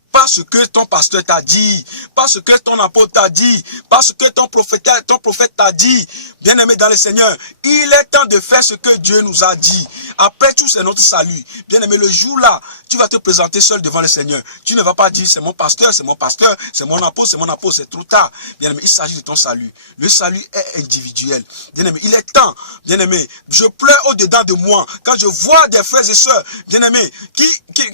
Pas ce que ton pasteur t'a dit, pas ce que ton apôtre t'a dit, pas ce que ton prophète t'a dit. Bien-aimé dans le Seigneur, il est temps de faire ce que Dieu nous a dit. Après tout, c'est notre salut. Bien-aimé, le jour là, tu vas te présenter seul devant le Seigneur. Tu ne vas pas dire, c'est mon pasteur, c'est mon pasteur, c'est mon apôtre, c'est trop tard. Bien-aimé, il s'agit de ton salut. Le salut est individuel. Bien-aimé, il est temps. Bien-aimé, je pleure au-dedans de moi quand je vois des frères et sœurs, bien-aimés,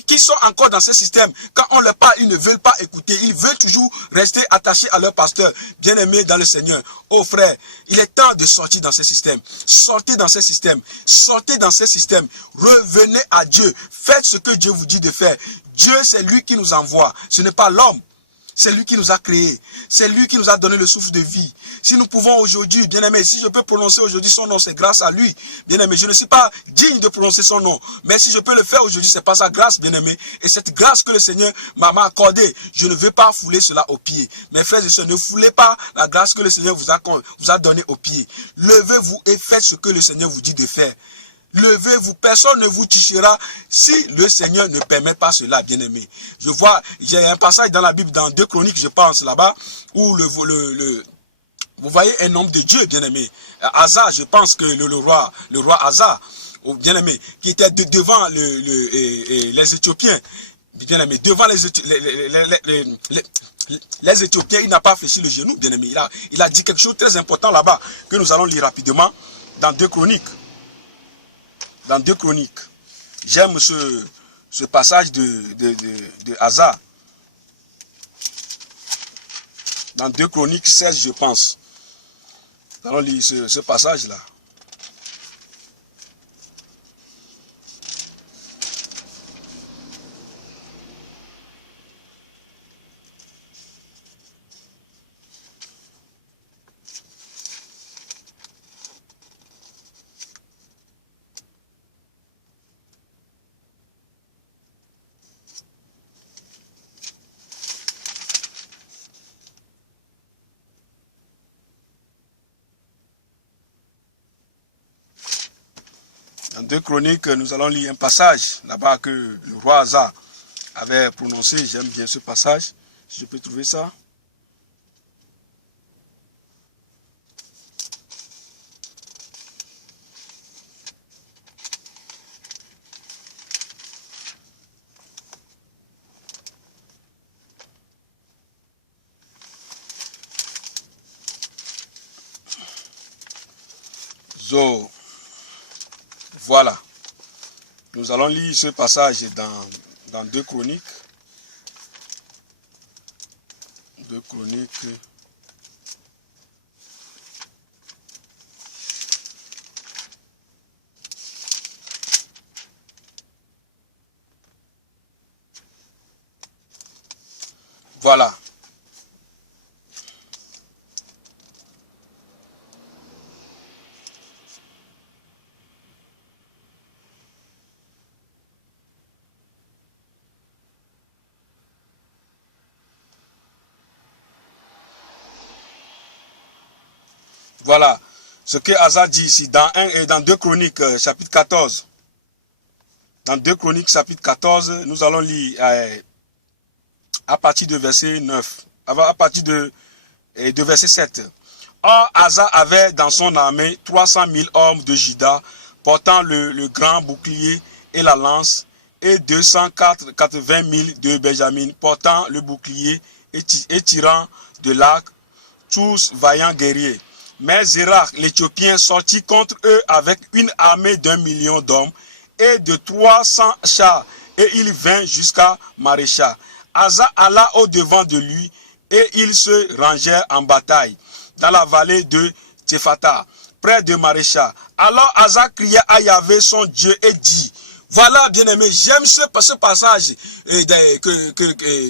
qui sont encore dans ce système. Quand on leur parle, ils ne veulent pas écouter. Ils veulent toujours rester attachés à leur pasteur. Bien-aimé dans le Seigneur. Oh frère, il est temps de sortir dans ce système. Sortez dans ce système. Sortez dans ce système. Revenez à Dieu. Faites ce que Dieu vous dit de faire. Dieu, c'est lui qui nous envoie. Ce n'est pas l'homme. C'est lui qui nous a créés. C'est lui qui nous a donné le souffle de vie. Si nous pouvons aujourd'hui, bien-aimé, si je peux prononcer aujourd'hui son nom, c'est grâce à lui. Bien-aimé, je ne suis pas digne de prononcer son nom. Mais si je peux le faire aujourd'hui, c'est pas sa grâce, bien-aimé. Et cette grâce que le Seigneur m'a accordée, je ne veux pas fouler cela aux pieds. Mes frères et sœurs, ne foulez pas la grâce que le Seigneur vous a donnée aux pieds. Levez-vous et faites ce que le Seigneur vous dit de faire. Levez-vous, personne ne vous touchera si le Seigneur ne permet pas cela, bien-aimé. Je vois, il y a un passage dans la Bible, dans 2 Chroniques, je pense là-bas, où vous voyez un homme de Dieu, bien-aimé. Asa, je pense que le roi Asa, bien-aimé, qui était devant les Éthiopiens, bien-aimé, devant les Éthiopiens, il n'a pas fléchi le genou, bien-aimé. Il a dit quelque chose de très important là-bas, que nous allons lire rapidement, dans 2 Chroniques. Dans 2 Chroniques, j'aime ce passage de Asa. Dans 2 Chroniques 16, je pense. Nous allons lire ce passage-là. Dans 2 Chroniques, nous allons lire un passage là-bas que le roi Asa avait prononcé. J'aime bien ce passage, si je peux trouver ça. Voilà. Nous allons lire ce passage dans 2 Chroniques. 2 Chroniques. Voilà. Voilà ce que Asa dit ici dans 2 Chroniques, chapitre 14. Dans 2 Chroniques chapitre 14, nous allons lire à partir de verset 9, à partir de verset 7. Or, Asa avait dans son armée 300 000 hommes de Juda, portant le grand bouclier et la lance, et 280 000 de Benjamin, portant le bouclier et tirant de l'arc, tous vaillants guerriers. Mais Zérach, l'Éthiopien, sortit contre eux avec une armée d'1 million d'hommes et de 300 chars, et il vint jusqu'à Marécha. Asa alla au-devant de lui, et ils se rangèrent en bataille dans la vallée de Tsephata, près de Marécha. Alors Asa cria à Yahvé son Dieu et dit, voilà, bien-aimé, j'aime ce passage,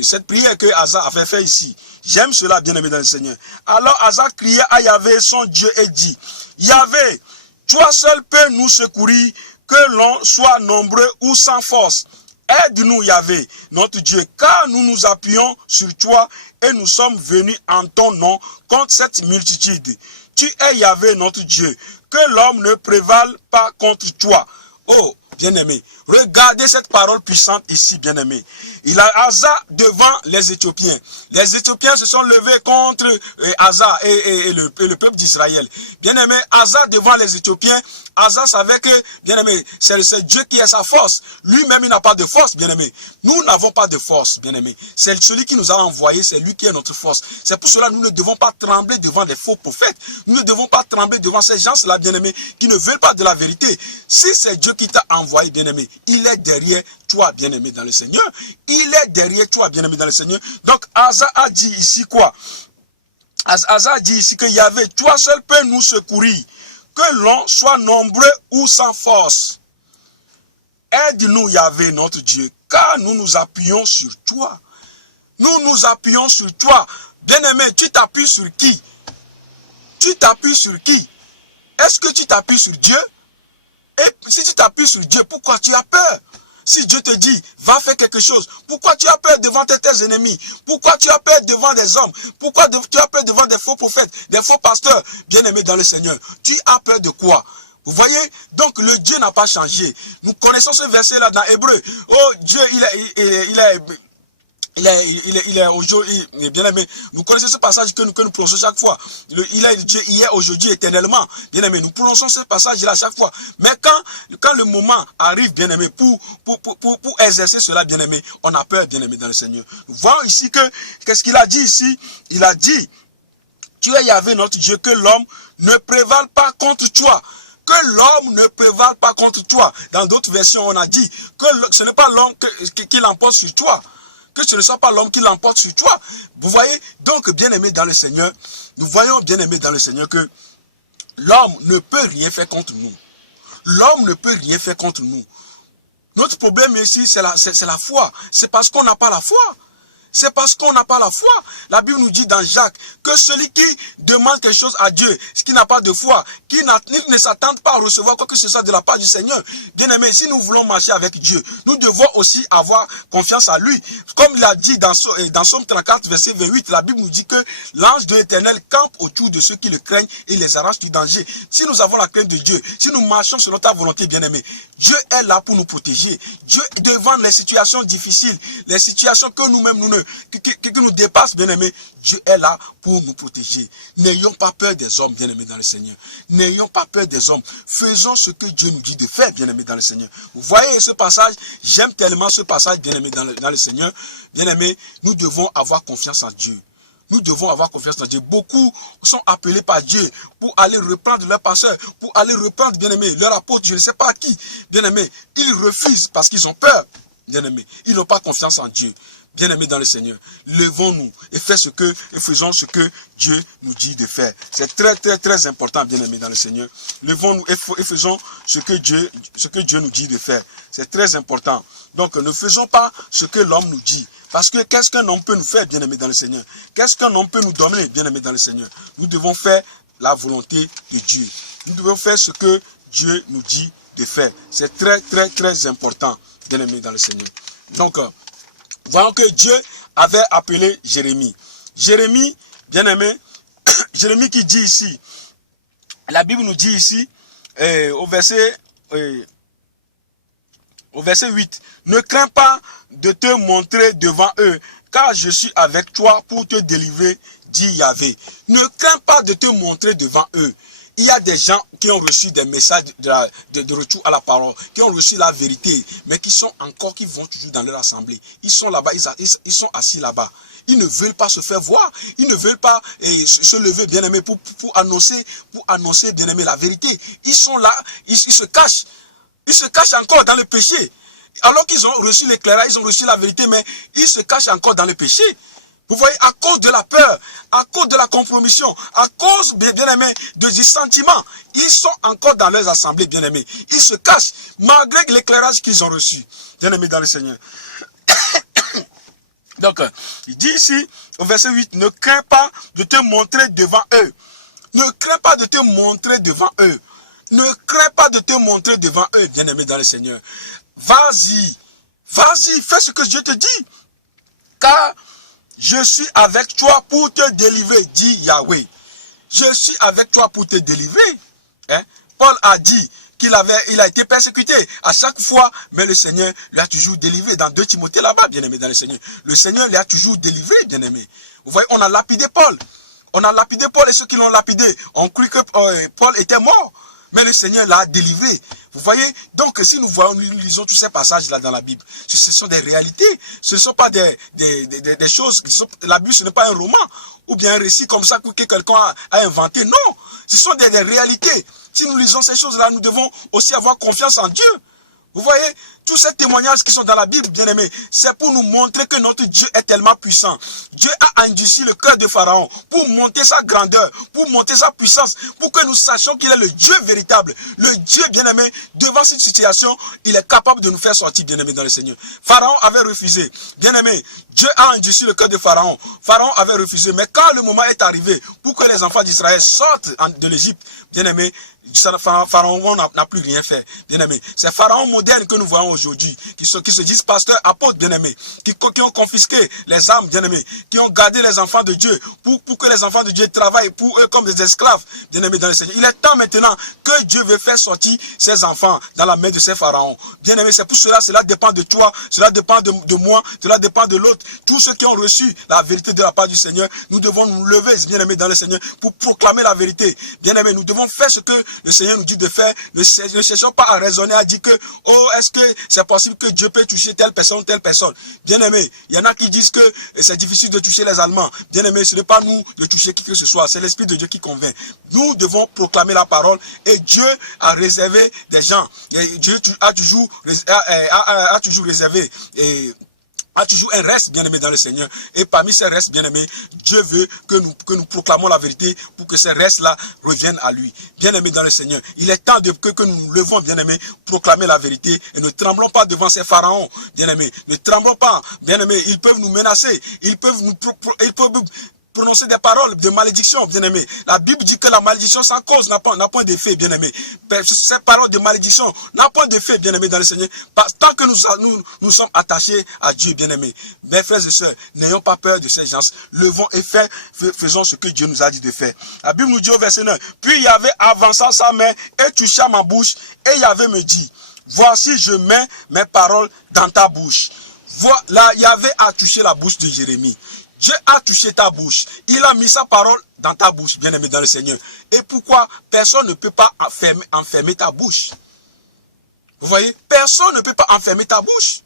cette prière que Asa avait fait ici. J'aime cela, bien-aimé dans le Seigneur. Alors Asa cria à Yahvé son Dieu et dit, Yahvé, toi seul peux nous secourir, que l'on soit nombreux ou sans force. Aide-nous, Yahvé, notre Dieu, car nous nous appuyons sur toi et nous sommes venus en ton nom contre cette multitude. Tu es Yahvé, notre Dieu, que l'homme ne prévale pas contre toi. Oh, bien-aimé, regardez cette parole puissante ici, bien-aimé. Il a Asa devant les Éthiopiens. Les Éthiopiens se sont levés contre Asa et le peuple d'Israël. Bien-aimé, Asa devant les Éthiopiens, Asa savait que, bien-aimé, c'est Dieu qui est sa force. Lui-même, il n'a pas de force, bien-aimé. Nous n'avons pas de force, bien-aimé. C'est celui qui nous a envoyés, c'est lui qui est notre force. C'est pour cela que nous ne devons pas trembler devant des faux prophètes. Nous ne devons pas trembler devant ces gens-là, bien-aimé, qui ne veulent pas de la vérité. Si c'est Dieu qui t'a envoyé, bien-aimé, il est derrière toi, bien-aimé, dans le Seigneur. Il est derrière toi, bien-aimé, dans le Seigneur. Donc, Asa a dit ici quoi? Asa a dit ici que Yahvé, toi seul peux nous secourir, que l'on soit nombreux ou sans force. Aide-nous, Yahvé, notre Dieu, car nous nous appuyons sur toi. Nous nous appuyons sur toi. Bien-aimé, tu t'appuies sur qui? Tu t'appuies sur qui? Est-ce que tu t'appuies sur Dieu? Et si tu t'appuies sur Dieu, pourquoi tu as peur? Si Dieu te dit, va faire quelque chose, pourquoi tu as peur devant tes ennemis? Pourquoi tu as peur devant des hommes? Pourquoi tu as peur devant des faux prophètes, des faux pasteurs? Bien-aimé dans le Seigneur, tu as peur de quoi? Vous voyez? Donc le Dieu n'a pas changé. Nous connaissons ce verset-là dans Hébreu. Oh, Dieu, il est aujourd'hui, bien aimé. Nous connaissons ce passage que nous prononçons chaque fois. Il est Dieu hier, aujourd'hui, éternellement. Bien aimé, nous prononçons ce passage-là chaque fois. Mais quand le moment arrive, bien aimé, pour exercer cela, bien aimé, on a peur, bien aimé, dans le Seigneur. Nous voyons ici que, qu'est-ce qu'il a dit ici? Il a dit, tu es Yahvé, notre Dieu, que l'homme ne prévale pas contre toi. Que l'homme ne prévale pas contre toi. Dans d'autres versions, on a dit que ce n'est pas l'homme qui l'emporte sur toi. Que ce ne soit pas l'homme qui l'emporte sur toi. Vous voyez, donc, bien-aimé dans le Seigneur, nous voyons, bien-aimé dans le Seigneur, que l'homme ne peut rien faire contre nous. L'homme ne peut rien faire contre nous. Notre problème ici, c'est la foi. C'est parce qu'on n'a pas la foi. C'est parce qu'on n'a pas la foi. La Bible nous dit dans Jacques que celui qui demande quelque chose à Dieu, ce qui n'a pas de foi, qui ne s'attend pas à recevoir quoi que ce soit de la part du Seigneur. Bien aimé, si nous voulons marcher avec Dieu, nous devons aussi avoir confiance à lui. Comme il a dit dans Somme 34, verset 28, la Bible nous dit que l'ange de l'Éternel campe autour de ceux qui le craignent et les arrache du danger. Si nous avons la crainte de Dieu, si nous marchons selon ta volonté, bien aimé, Dieu est là pour nous protéger. Dieu, devant les situations difficiles, les situations que nous-mêmes, qui nous dépassent, bien-aimés, Dieu est là pour nous protéger. N'ayons pas peur des hommes, bien-aimés dans le Seigneur. N'ayons pas peur des hommes. Faisons ce que Dieu nous dit de faire, bien-aimés dans le Seigneur. Vous voyez ce passage, j'aime tellement ce passage, bien-aimés dans le Seigneur. Bien-aimés, nous devons avoir confiance en Dieu. Nous devons avoir confiance en Dieu. Beaucoup sont appelés par Dieu pour aller reprendre leur pasteur, pour aller reprendre, bien-aimé, leur apôtre, je ne sais pas à qui. Bien-aimé, ils refusent parce qu'ils ont peur, bien-aimé. Ils n'ont pas confiance en Dieu. Bien-aimés dans le Seigneur, levons-nous et faisons ce que Dieu nous dit de faire. C'est très, très, très important, bien-aimés dans le Seigneur. Levons-nous et faisons ce que Dieu nous dit de faire. C'est très important. Donc, ne faisons pas ce que l'homme nous dit. Parce que qu'est-ce qu'un homme peut nous faire, bien-aimés dans le Seigneur? Qu'est-ce qu'un homme peut nous donner, bien-aimés dans le Seigneur? Nous devons faire la volonté de Dieu. Nous devons faire ce que Dieu nous dit de faire. C'est très, très, très important, bien-aimés dans le Seigneur. Donc, voyons que Dieu avait appelé Jérémie. Jérémie, bien-aimé, Jérémie qui dit ici, la Bible nous dit ici, au verset au verset 8. Ne crains pas de te montrer devant eux, car je suis avec toi pour te délivrer, dit Yahvé. Ne crains pas de te montrer devant eux. Il y a des gens qui ont reçu des messages de retour à la parole, qui ont reçu la vérité, mais qui vont toujours dans leur assemblée. Ils sont là-bas, ils sont assis là-bas. Ils ne veulent pas se faire voir. Ils ne veulent pas se lever, bien-aimé, pour annoncer, bien-aimé, la vérité. Ils sont là, ils se cachent. Ils se cachent encore dans le péché. Alors qu'ils ont reçu l'éclairage, ils ont reçu la vérité, mais ils se cachent encore dans le péché. Vous voyez, à cause de la peur, à cause de la compromission, à cause, bien-aimés, du sentiment, ils sont encore dans leurs assemblées, bien-aimés. Ils se cachent, malgré l'éclairage qu'ils ont reçu, bien-aimés dans le Seigneur. Donc, il dit ici, au verset 8, ne crains pas de te montrer devant eux. Ne crains pas de te montrer devant eux. Ne crains pas de te montrer devant eux, bien-aimés dans le Seigneur. Vas-y, fais ce que Dieu te dit. Car je suis avec toi pour te délivrer, dit Yahweh. Je suis avec toi pour te délivrer. Hein? Paul a dit qu'il a été persécuté à chaque fois, mais le Seigneur lui a toujours délivré. Dans 2 Timothée là-bas, bien-aimé dans le Seigneur. Le Seigneur lui a toujours délivré, bien-aimé. Vous voyez, on a lapidé Paul. On a lapidé Paul et ceux qui l'ont lapidé ont cru que Paul était mort. Mais le Seigneur l'a délivré. Vous voyez, donc si nous lisons tous ces passages-là dans la Bible, ce sont des réalités. Ce ne sont pas des choses. La Bible, ce n'est pas un roman ou bien un récit comme ça que quelqu'un a inventé. Non, ce sont des réalités. Si nous lisons ces choses-là, nous devons aussi avoir confiance en Dieu. Vous voyez, tous ces témoignages qui sont dans la Bible, bien-aimés, c'est pour nous montrer que notre Dieu est tellement puissant. Dieu a endurci le cœur de Pharaon pour monter sa grandeur, pour monter sa puissance, pour que nous sachions qu'il est le Dieu véritable. Le Dieu, bien-aimé, devant cette situation, il est capable de nous faire sortir, bien-aimé, dans le Seigneur. Pharaon avait refusé. Bien-aimé, Dieu a endurci le cœur de Pharaon. Pharaon avait refusé. Mais quand le moment est arrivé pour que les enfants d'Israël sortent de l'Égypte, bien-aimé, Pharaon n'a plus rien fait, bien-aimé. C'est Pharaon moderne que nous voyons aujourd'hui, qui se disent pasteurs, apôtres, bien-aimés, qui ont confisqué les âmes, bien-aimés, qui ont gardé les enfants de Dieu, pour que les enfants de Dieu travaillent pour eux comme des esclaves, bien-aimés dans le Seigneur. Il est temps maintenant que Dieu veut faire sortir ses enfants dans la main de ces pharaons. Bien-aimés, c'est pour cela dépend de toi, cela dépend de moi, cela dépend de l'autre. Tous ceux qui ont reçu la vérité de la part du Seigneur, nous devons nous lever, bien-aimés dans le Seigneur, pour proclamer la vérité. Bien-aimés, nous devons faire ce que le Seigneur nous dit de faire. Ne cherchons pas à raisonner, à dire que, oh, est-ce que c'est possible que Dieu peut toucher telle personne, telle personne. Bien-aimé, il y en a qui disent que c'est difficile de toucher les Allemands. Bien-aimé, ce n'est pas nous de toucher qui que ce soit, c'est l'Esprit de Dieu qui convainc. Nous devons proclamer la parole et Dieu a réservé des gens. Et Dieu a toujours réservé a toujours un reste, bien-aimé, dans le Seigneur. Et parmi ces restes, bien-aimés, Dieu veut que nous proclamons la vérité pour que ces restes-là reviennent à lui. Bien-aimé dans le Seigneur, il est temps que nous nous levons, bien-aimés, proclamer la vérité et ne tremblons pas devant ces pharaons, bien-aimés. Ne tremblons pas, bien-aimés, ils peuvent nous menacer, ils peuvent prononcer des paroles de malédiction, bien-aimé. La Bible dit que la malédiction sans cause n'a point d'effet, bien-aimé. Ces paroles de malédiction n'ont point d'effet, bien-aimé, dans le Seigneur. Tant que nous sommes attachés à Dieu, bien-aimé. Mes frères et sœurs, n'ayons pas peur de ces gens. Levons et faisons ce que Dieu nous a dit de faire. La Bible nous dit au verset 9, puis Yahvé avança sa main et toucha ma bouche, et Yahvé me dit, voici je mets mes paroles dans ta bouche. Voilà, Yahvé a touché la bouche de Jérémie. Dieu a touché ta bouche. Il a mis sa parole dans ta bouche, bien-aimé dans le Seigneur. Et pourquoi personne ne peut pas enfermer ta bouche? Vous voyez? Personne ne peut pas enfermer ta bouche.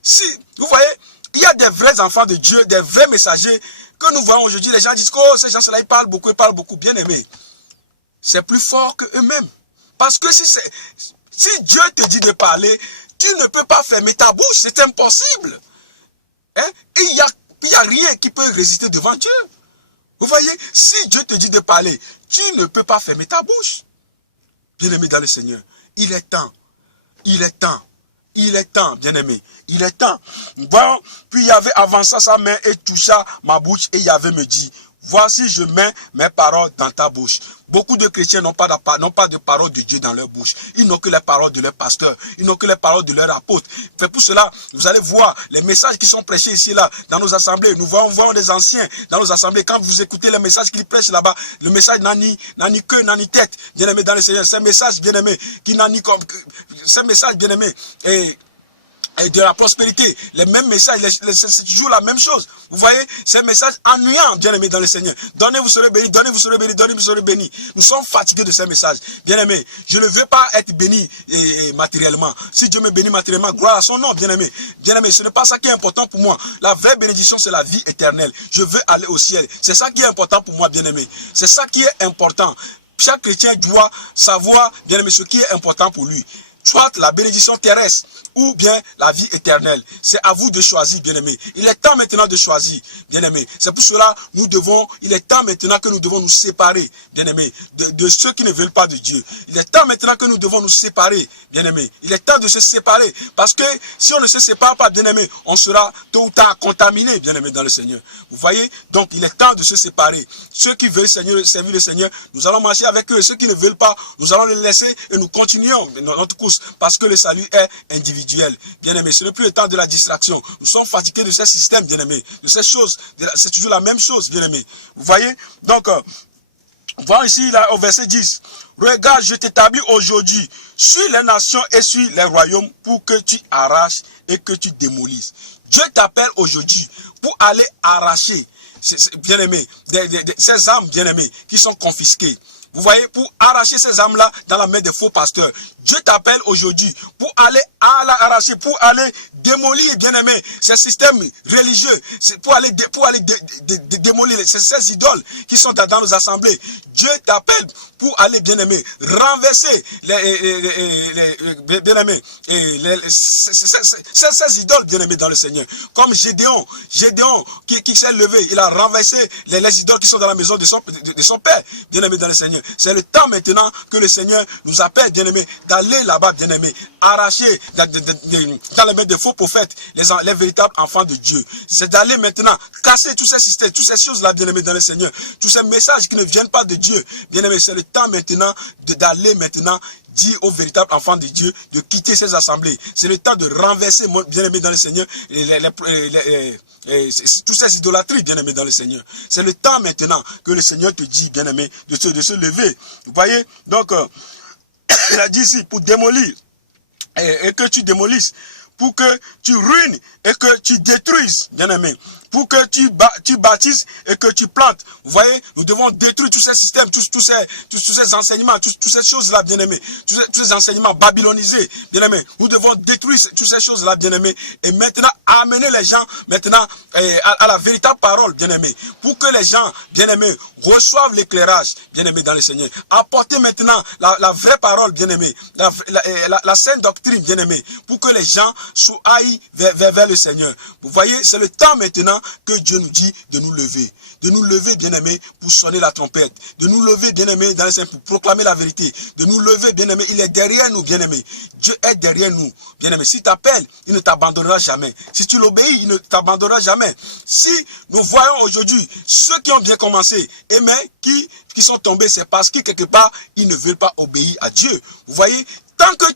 Si, vous voyez, il y a des vrais enfants de Dieu, des vrais messagers que nous voyons aujourd'hui. Les gens disent que oh, ces gens-là, ils parlent beaucoup, bien-aimé. C'est plus fort que eux-mêmes. Parce que si Dieu te dit de parler, tu ne peux pas fermer ta bouche. C'est impossible. Hein? Et il n'y a rien qui peut résister devant Dieu. Vous voyez, si Dieu te dit de parler, tu ne peux pas fermer ta bouche. Bien-aimé dans le Seigneur, il est temps, bien-aimé, il est temps. Bon, puis Yahvé avança sa main et toucha ma bouche et Yahvé me dit, voici je mets mes paroles dans ta bouche. Beaucoup de chrétiens n'ont pas de paroles de Dieu dans leur bouche. Ils n'ont que les paroles de leur pasteur. Ils n'ont que les paroles de leur apôtre. C'est pour cela, vous allez voir les messages qui sont prêchés ici là, dans nos assemblées. Nous voyons des anciens dans nos assemblées. Quand vous écoutez les messages qu'ils prêchent là-bas, le message n'a ni queue, n'a ni tête. Bien-aimé dans le Seigneur, ces messages bien-aimés, qui n'a ni comme, ces messages bien-aimés, et et de la prospérité, les mêmes messages, c'est toujours la même chose. Vous voyez, ces messages ennuyants, bien-aimés dans le Seigneur. Donnez, vous serez bénis, donnez, vous serez bénis, donnez, vous serez bénis. Nous sommes fatigués de ces messages. Bien-aimés, je ne veux pas être béni matériellement. Si Dieu me bénit matériellement, gloire à son nom, bien-aimés. Bien-aimés, ce n'est pas ça qui est important pour moi. La vraie bénédiction, c'est la vie éternelle. Je veux aller au ciel. C'est ça qui est important pour moi, bien-aimés. C'est ça qui est important. Chaque chrétien doit savoir, bien-aimé, ce qui est important pour lui. Soit la bénédiction terrestre ou bien la vie éternelle. C'est à vous de choisir, bien-aimés. Il est temps maintenant de choisir, bien-aimés. C'est pour cela il est temps maintenant que nous devons nous séparer, bien-aimés, de ceux qui ne veulent pas de Dieu. Il est temps maintenant que nous devons nous séparer, bien-aimés. Il est temps de se séparer. Parce que si on ne se sépare pas, bien-aimés, on sera tôt ou tard contaminé, bien-aimés, dans le Seigneur. Vous voyez? Donc, il est temps de se séparer. Ceux qui veulent servir le Seigneur, nous allons marcher avec eux. Ceux qui ne veulent pas, nous allons les laisser et nous continuons notre course. Parce que le salut est individuel. Bien-aimé, ce n'est plus le temps de la distraction. Nous sommes fatigués de ces systèmes, bien-aimé. De ces choses. C'est toujours la même chose, bien-aimé. Vous voyez? Donc, voyons ici là, au verset 10. Regarde, je t'établis aujourd'hui sur les nations et sur les royaumes pour que tu arraches et que tu démolisses. Dieu t'appelle aujourd'hui pour aller arracher, bien-aimé, ces âmes, bien-aimées, qui sont confisquées. Vous voyez, pour arracher ces âmes-là dans la main des faux pasteurs. Dieu t'appelle aujourd'hui pour aller arracher, pour aller démolir, bien-aimé, ces systèmes religieux, pour aller démolir ces idoles qui sont dans nos assemblées. Dieu t'appelle pour aller, bien-aimé, renverser bien-aimé, ces idoles, bien-aimé, dans le Seigneur. Comme Gédéon qui s'est levé, il a renversé les idoles qui sont dans la maison de son père, bien-aimé, dans le Seigneur. C'est le temps maintenant que le Seigneur nous appelle, bien-aimé, d'aller là-bas, bien-aimé, arracher dans les mains des faux prophètes les véritables enfants de Dieu. C'est d'aller maintenant casser tous ces systèmes, toutes ces choses-là, bien-aimé, dans le Seigneur. Tous ces messages qui ne viennent pas de Dieu, bien-aimé, c'est le temps maintenant d'aller maintenant dire aux véritables enfants de Dieu de quitter ces assemblées. C'est le temps de renverser, bien-aimé, dans le Seigneur, toutes ces idolâtries, bien-aimé, dans le Seigneur. C'est le temps maintenant que le Seigneur te dit, bien-aimé, de se lever. Vous voyez? Donc, il a dit ici, pour démolir, et que tu démolisses, pour que tu ruines et que tu détruises, bien-aimé. Pour que tu bâtisses et que tu plantes. Vous voyez, nous devons détruire tous ces systèmes, tous ces enseignements, toutes ces choses-là, bien-aimés. Tous ces enseignements babylonisés, bien-aimés. Nous devons détruire toutes ces choses-là, bien-aimés. Et maintenant, amener les gens, maintenant, à la véritable parole, bien-aimés. Pour que les gens, bien-aimés, reçoivent l'éclairage, bien-aimés, dans le Seigneur. Apporter maintenant la vraie parole, bien-aimés. La sainte doctrine, bien-aimés. Pour que les gens aillent vers le Seigneur. Vous voyez, c'est le temps maintenant que Dieu nous dit de nous lever. De nous lever, bien-aimés, pour sonner la trompette. De nous lever, bien-aimés, dans le Seigneur, pour proclamer la vérité. De nous lever, bien-aimés, il est derrière nous, bien-aimés. Dieu est derrière nous, bien-aimés. Si tu t'appelles, il ne t'abandonnera jamais. Si tu l'obéis, il ne t'abandonnera jamais. Si nous voyons aujourd'hui ceux qui ont bien commencé, mais qui sont tombés, c'est parce que quelque part, ils ne veulent pas obéir à Dieu. Vous voyez? Tant que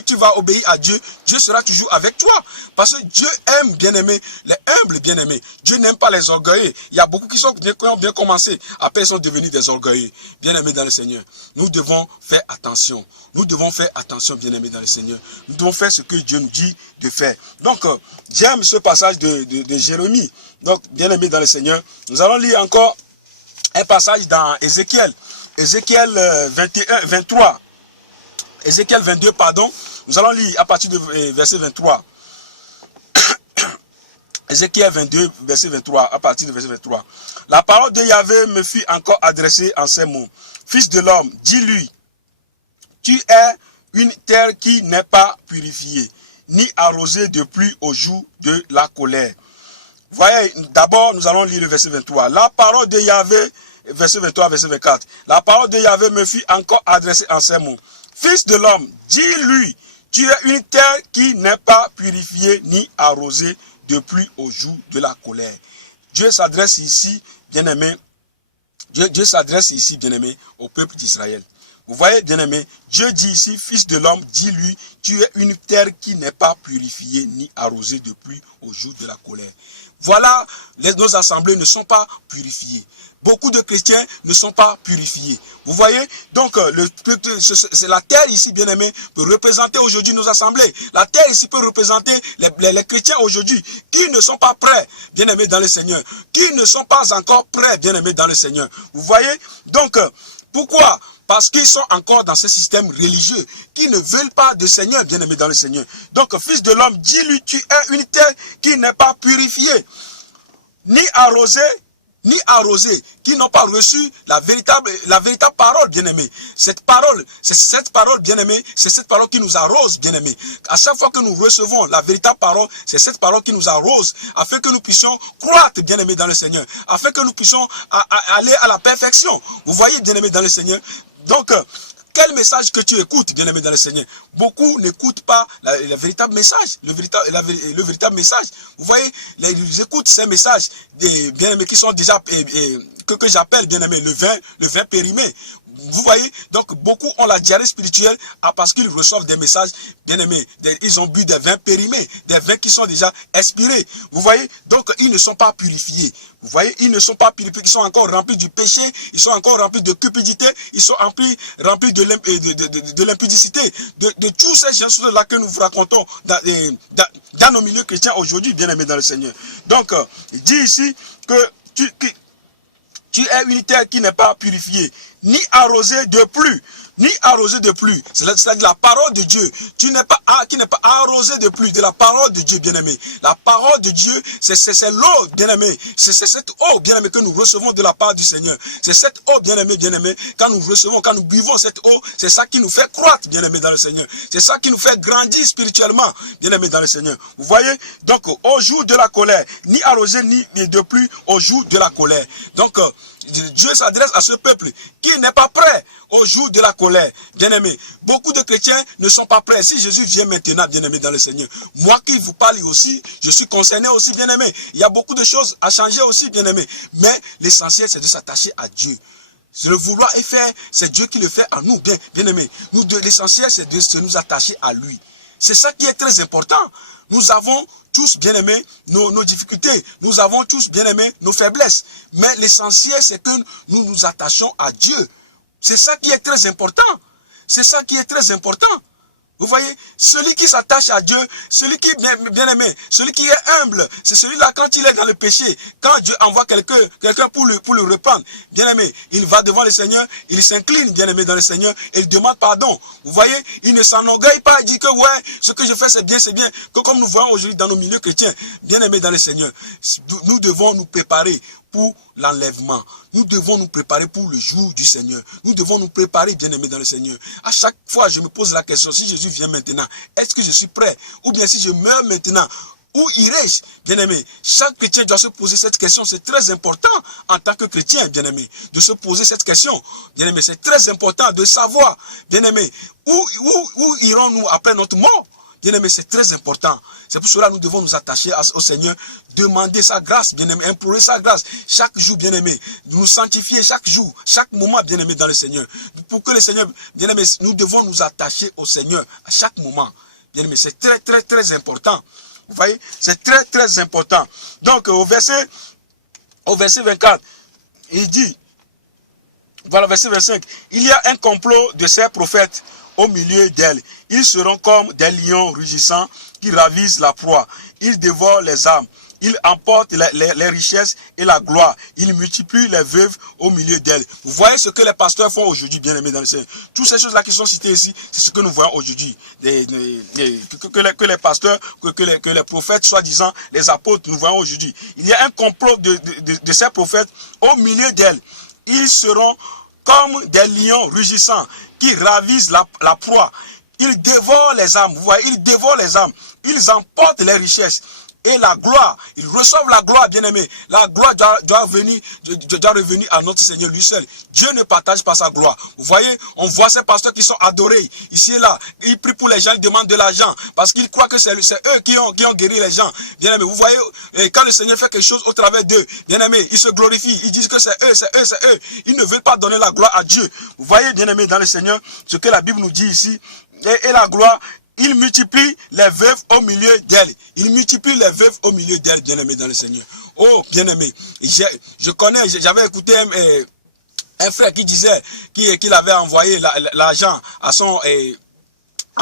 tu vas obéir à Dieu, Dieu sera toujours avec toi. Parce que Dieu aime, bien-aimé, les humbles, bien-aimés. Dieu n'aime pas les orgueilleux. Il y a beaucoup qui ont bien commencé. Après, ils sont devenus des orgueilleux. Bien-aimés dans le Seigneur. Nous devons faire attention. Nous devons faire attention, bien-aimés dans le Seigneur. Nous devons faire ce que Dieu nous dit de faire. Donc, j'aime ce passage de Jérémie. Donc, bien-aimés dans le Seigneur. Nous allons lire encore un passage dans Ézéchiel. Ézéchiel 23. Ézéchiel 22, pardon. Nous allons lire à partir de verset 23. Ézéchiel 22, verset 23, à partir de verset 23. La parole de Yahvé me fut encore adressée en ces mots. Fils de l'homme, dis-lui, tu es une terre qui n'est pas purifiée, ni arrosée de pluie au jour de la colère. Voyez, d'abord, nous allons lire le verset 23. La parole de Yahvé, verset 23, verset 24. La parole de Yahvé me fut encore adressée en ces mots. Fils de l'homme, dis-lui, tu es une terre qui n'est pas purifiée ni arrosée de pluie au jour de la colère. Dieu s'adresse ici, bien-aimé, Dieu s'adresse ici, bien-aimé, au peuple d'Israël. Vous voyez, bien-aimé, Dieu dit ici, fils de l'homme, dis-lui, tu es une terre qui n'est pas purifiée ni arrosée de pluie au jour de la colère. Voilà, nos assemblées ne sont pas purifiées. Beaucoup de chrétiens ne sont pas purifiés. Vous voyez, donc c'est la terre ici, bien-aimé, peut représenter aujourd'hui nos assemblées. La terre ici peut représenter les chrétiens aujourd'hui qui ne sont pas prêts, bien-aimés dans le Seigneur, qui ne sont pas encore prêts, bien-aimés dans le Seigneur. Vous voyez, donc pourquoi? Parce qu'ils sont encore dans ce système religieux, qui ne veulent pas de Seigneur, bien-aimé dans le Seigneur. Donc, fils de l'homme, dis-lui, tu es une terre qui n'est pas purifiée, ni arrosée, qui n'ont pas reçu la véritable parole, bien-aimé. Cette parole, bien-aimé, c'est cette parole qui nous arrose, bien-aimé. À chaque fois que nous recevons la véritable parole, c'est cette parole qui nous arrose, afin que nous puissions croître, bien-aimé, dans le Seigneur, afin que nous puissions aller à la perfection. Vous voyez, bien-aimé, dans le Seigneur. Donc, quel message que tu écoutes, bien-aimé dans le Seigneur? Beaucoup n'écoutent pas le véritable message, le véritable message. Vous voyez, ils écoutent ces messages, bien-aimés, qui sont déjà, que j'appelle, bien-aimé, le vin périmé. Vous voyez, donc beaucoup ont la diarrhée spirituelle parce qu'ils reçoivent des messages, bien-aimés. Ils ont bu des vins périmés, des vins qui sont déjà expirés. Vous voyez, donc ils ne sont pas purifiés. Vous voyez, ils ne sont pas purifiés, ils sont encore remplis du péché, ils sont encore remplis de cupidité, ils sont remplis de l'impudicité, de tous ces choses-là que nous vous racontons dans nos milieux chrétiens aujourd'hui, bien-aimés dans le Seigneur. Donc, il dit ici que tu es une terre qui n'est pas purifiée, ni arrosée de pluie, C'est-à-dire la parole de Dieu. Qui n'est pas arrosée de pluie, de la parole de Dieu, bien-aimé. La parole de Dieu, c'est l'eau, bien-aimé. C'est cette eau, bien-aimé, que nous recevons de la part du Seigneur. C'est cette eau, bien-aimé, quand nous recevons, quand nous buvons cette eau, c'est ça qui nous fait croître, bien-aimé, dans le Seigneur. C'est ça qui nous fait grandir spirituellement, bien-aimé, dans le Seigneur. Vous voyez? Donc, au jour de la colère, ni arrosée, ni de pluie, au jour de la colère. Donc, Dieu s'adresse à ce peuple qui n'est pas prêt au jour de la colère. Bien-aimé, beaucoup de chrétiens ne sont pas prêts. Si Jésus vient maintenant, bien-aimé dans le Seigneur, moi qui vous parle aussi, je suis concerné aussi, bien-aimé. Il y a beaucoup de choses à changer aussi, bien-aimé. Mais l'essentiel, c'est de s'attacher à Dieu. Le vouloir et faire, c'est Dieu qui le fait à nous, bien-aimé. L'essentiel, c'est de nous attacher à lui. C'est ça qui est très important. Nous avons tous, bien-aimés, nos difficultés. Nous avons tous, bien-aimés, nos faiblesses. Mais l'essentiel, c'est que nous nous attachons à Dieu. C'est ça qui est très important. C'est ça qui est très important. Vous voyez, celui qui s'attache à Dieu, celui qui est bien-aimé, celui qui est humble, c'est celui-là quand il est dans le péché, quand Dieu envoie quelqu'un pour le reprendre, bien-aimé, il va devant le Seigneur, il s'incline, bien-aimé, dans le Seigneur, et il demande pardon. Vous voyez, il ne s'enorgueille pas, il dit que ouais, ce que je fais c'est bien, que comme nous voyons aujourd'hui dans nos milieux chrétiens, bien-aimé dans le Seigneur, nous devons nous préparer pour l'enlèvement. Nous devons nous préparer pour le jour du Seigneur. Nous devons nous préparer, bien-aimés, dans le Seigneur. À chaque fois, je me pose la question, si Jésus vient maintenant, est-ce que je suis prêt? Ou bien si je meurs maintenant, où irai-je? Bien-aimé, chaque chrétien doit se poser cette question. C'est très important en tant que chrétien, bien-aimé, de se poser cette question. Bien-aimé, c'est très important de savoir, bien-aimé, où irons-nous après notre mort? Bien-aimé, c'est très important. C'est pour cela que nous devons nous attacher au Seigneur, demander sa grâce, bien-aimé, implorer sa grâce. Chaque jour, bien-aimé, nous sanctifier chaque jour, chaque moment, bien-aimé, dans le Seigneur. Pour que le Seigneur, bien-aimé, nous devons nous attacher au Seigneur à chaque moment. Bien-aimé, c'est très, très, très important. Vous voyez, c'est très, très important. Donc, au verset 24, il dit, voilà, verset 25, il y a un complot de ces prophètes au milieu d'elle. Ils seront comme des lions rugissants qui ravissent la proie. Ils dévorent les âmes. Ils emportent les richesses et la gloire. Ils multiplient les veuves au milieu d'elles. Vous voyez ce que les pasteurs font aujourd'hui, bien-aimés dans le Seigneur. Toutes ces choses-là qui sont citées ici, c'est ce que nous voyons aujourd'hui. Que les pasteurs, que les prophètes, soi-disant, les apôtres, nous voyons aujourd'hui. Il y a un complot de ces prophètes au milieu d'elles. Ils seront comme des lions rugissants qui ravissent la proie. Ils dévorent les âmes. Vous voyez, ils dévorent les âmes. Ils emportent les richesses et la gloire. Ils reçoivent la gloire, bien-aimés. La gloire doit revenir à notre Seigneur lui seul. Dieu ne partage pas sa gloire. Vous voyez, on voit ces pasteurs qui sont adorés ici et là. Ils prient pour les gens, ils demandent de l'argent parce qu'ils croient que c'est eux qui ont guéri les gens. Bien-aimés, vous voyez, quand le Seigneur fait quelque chose au travers d'eux, bien-aimés, ils se glorifient. Ils disent que c'est eux. Ils ne veulent pas donner la gloire à Dieu. Vous voyez, bien-aimés, dans le Seigneur, ce que la Bible nous dit ici, et la gloire, il multiplie les veuves au milieu d'elle. Il multiplie les veuves au milieu d'elle, bien-aimés dans le Seigneur. Oh, bien-aimés, j'avais écouté un frère qui disait qu'il avait envoyé l'argent à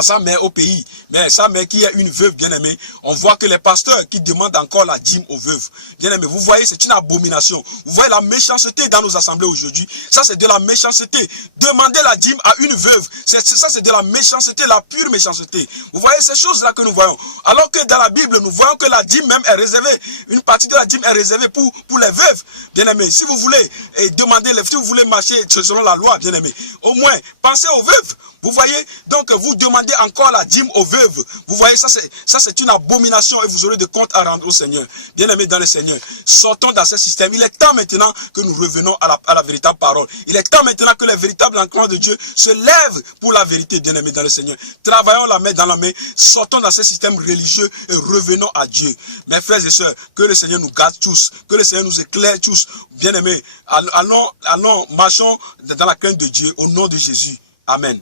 sa mère au pays, mais sa mère qui est une veuve, bien-aimée, on voit que les pasteurs qui demandent encore la dîme aux veuves, bien-aimés, vous voyez, c'est une abomination. Vous voyez la méchanceté dans nos assemblées aujourd'hui. Ça, c'est de la méchanceté. Demander la dîme à une veuve, ça, c'est de la méchanceté, la pure méchanceté. Vous voyez ces choses-là que nous voyons. Alors que dans la Bible, nous voyons que la dîme même est réservée, une partie de la dîme est réservée pour les veuves, bien-aimés. Si vous voulez si vous voulez marcher selon la loi, bien-aimés, au moins, pensez aux veuves. Vous voyez, donc vous demandez encore la dîme aux veuves. Vous voyez, ça c'est une abomination et vous aurez des comptes à rendre au Seigneur. Bien-aimés dans le Seigneur, sortons dans ce système. Il est temps maintenant que nous revenons à la véritable parole. Il est temps maintenant que les véritables enfants de Dieu se lèvent pour la vérité, bien-aimés dans le Seigneur. Travaillons la main dans la main, sortons dans ce système religieux et revenons à Dieu. Mes frères et sœurs, que le Seigneur nous garde tous, que le Seigneur nous éclaire tous. Bien-aimés, allons, marchons dans la crainte de Dieu au nom de Jésus. Amen.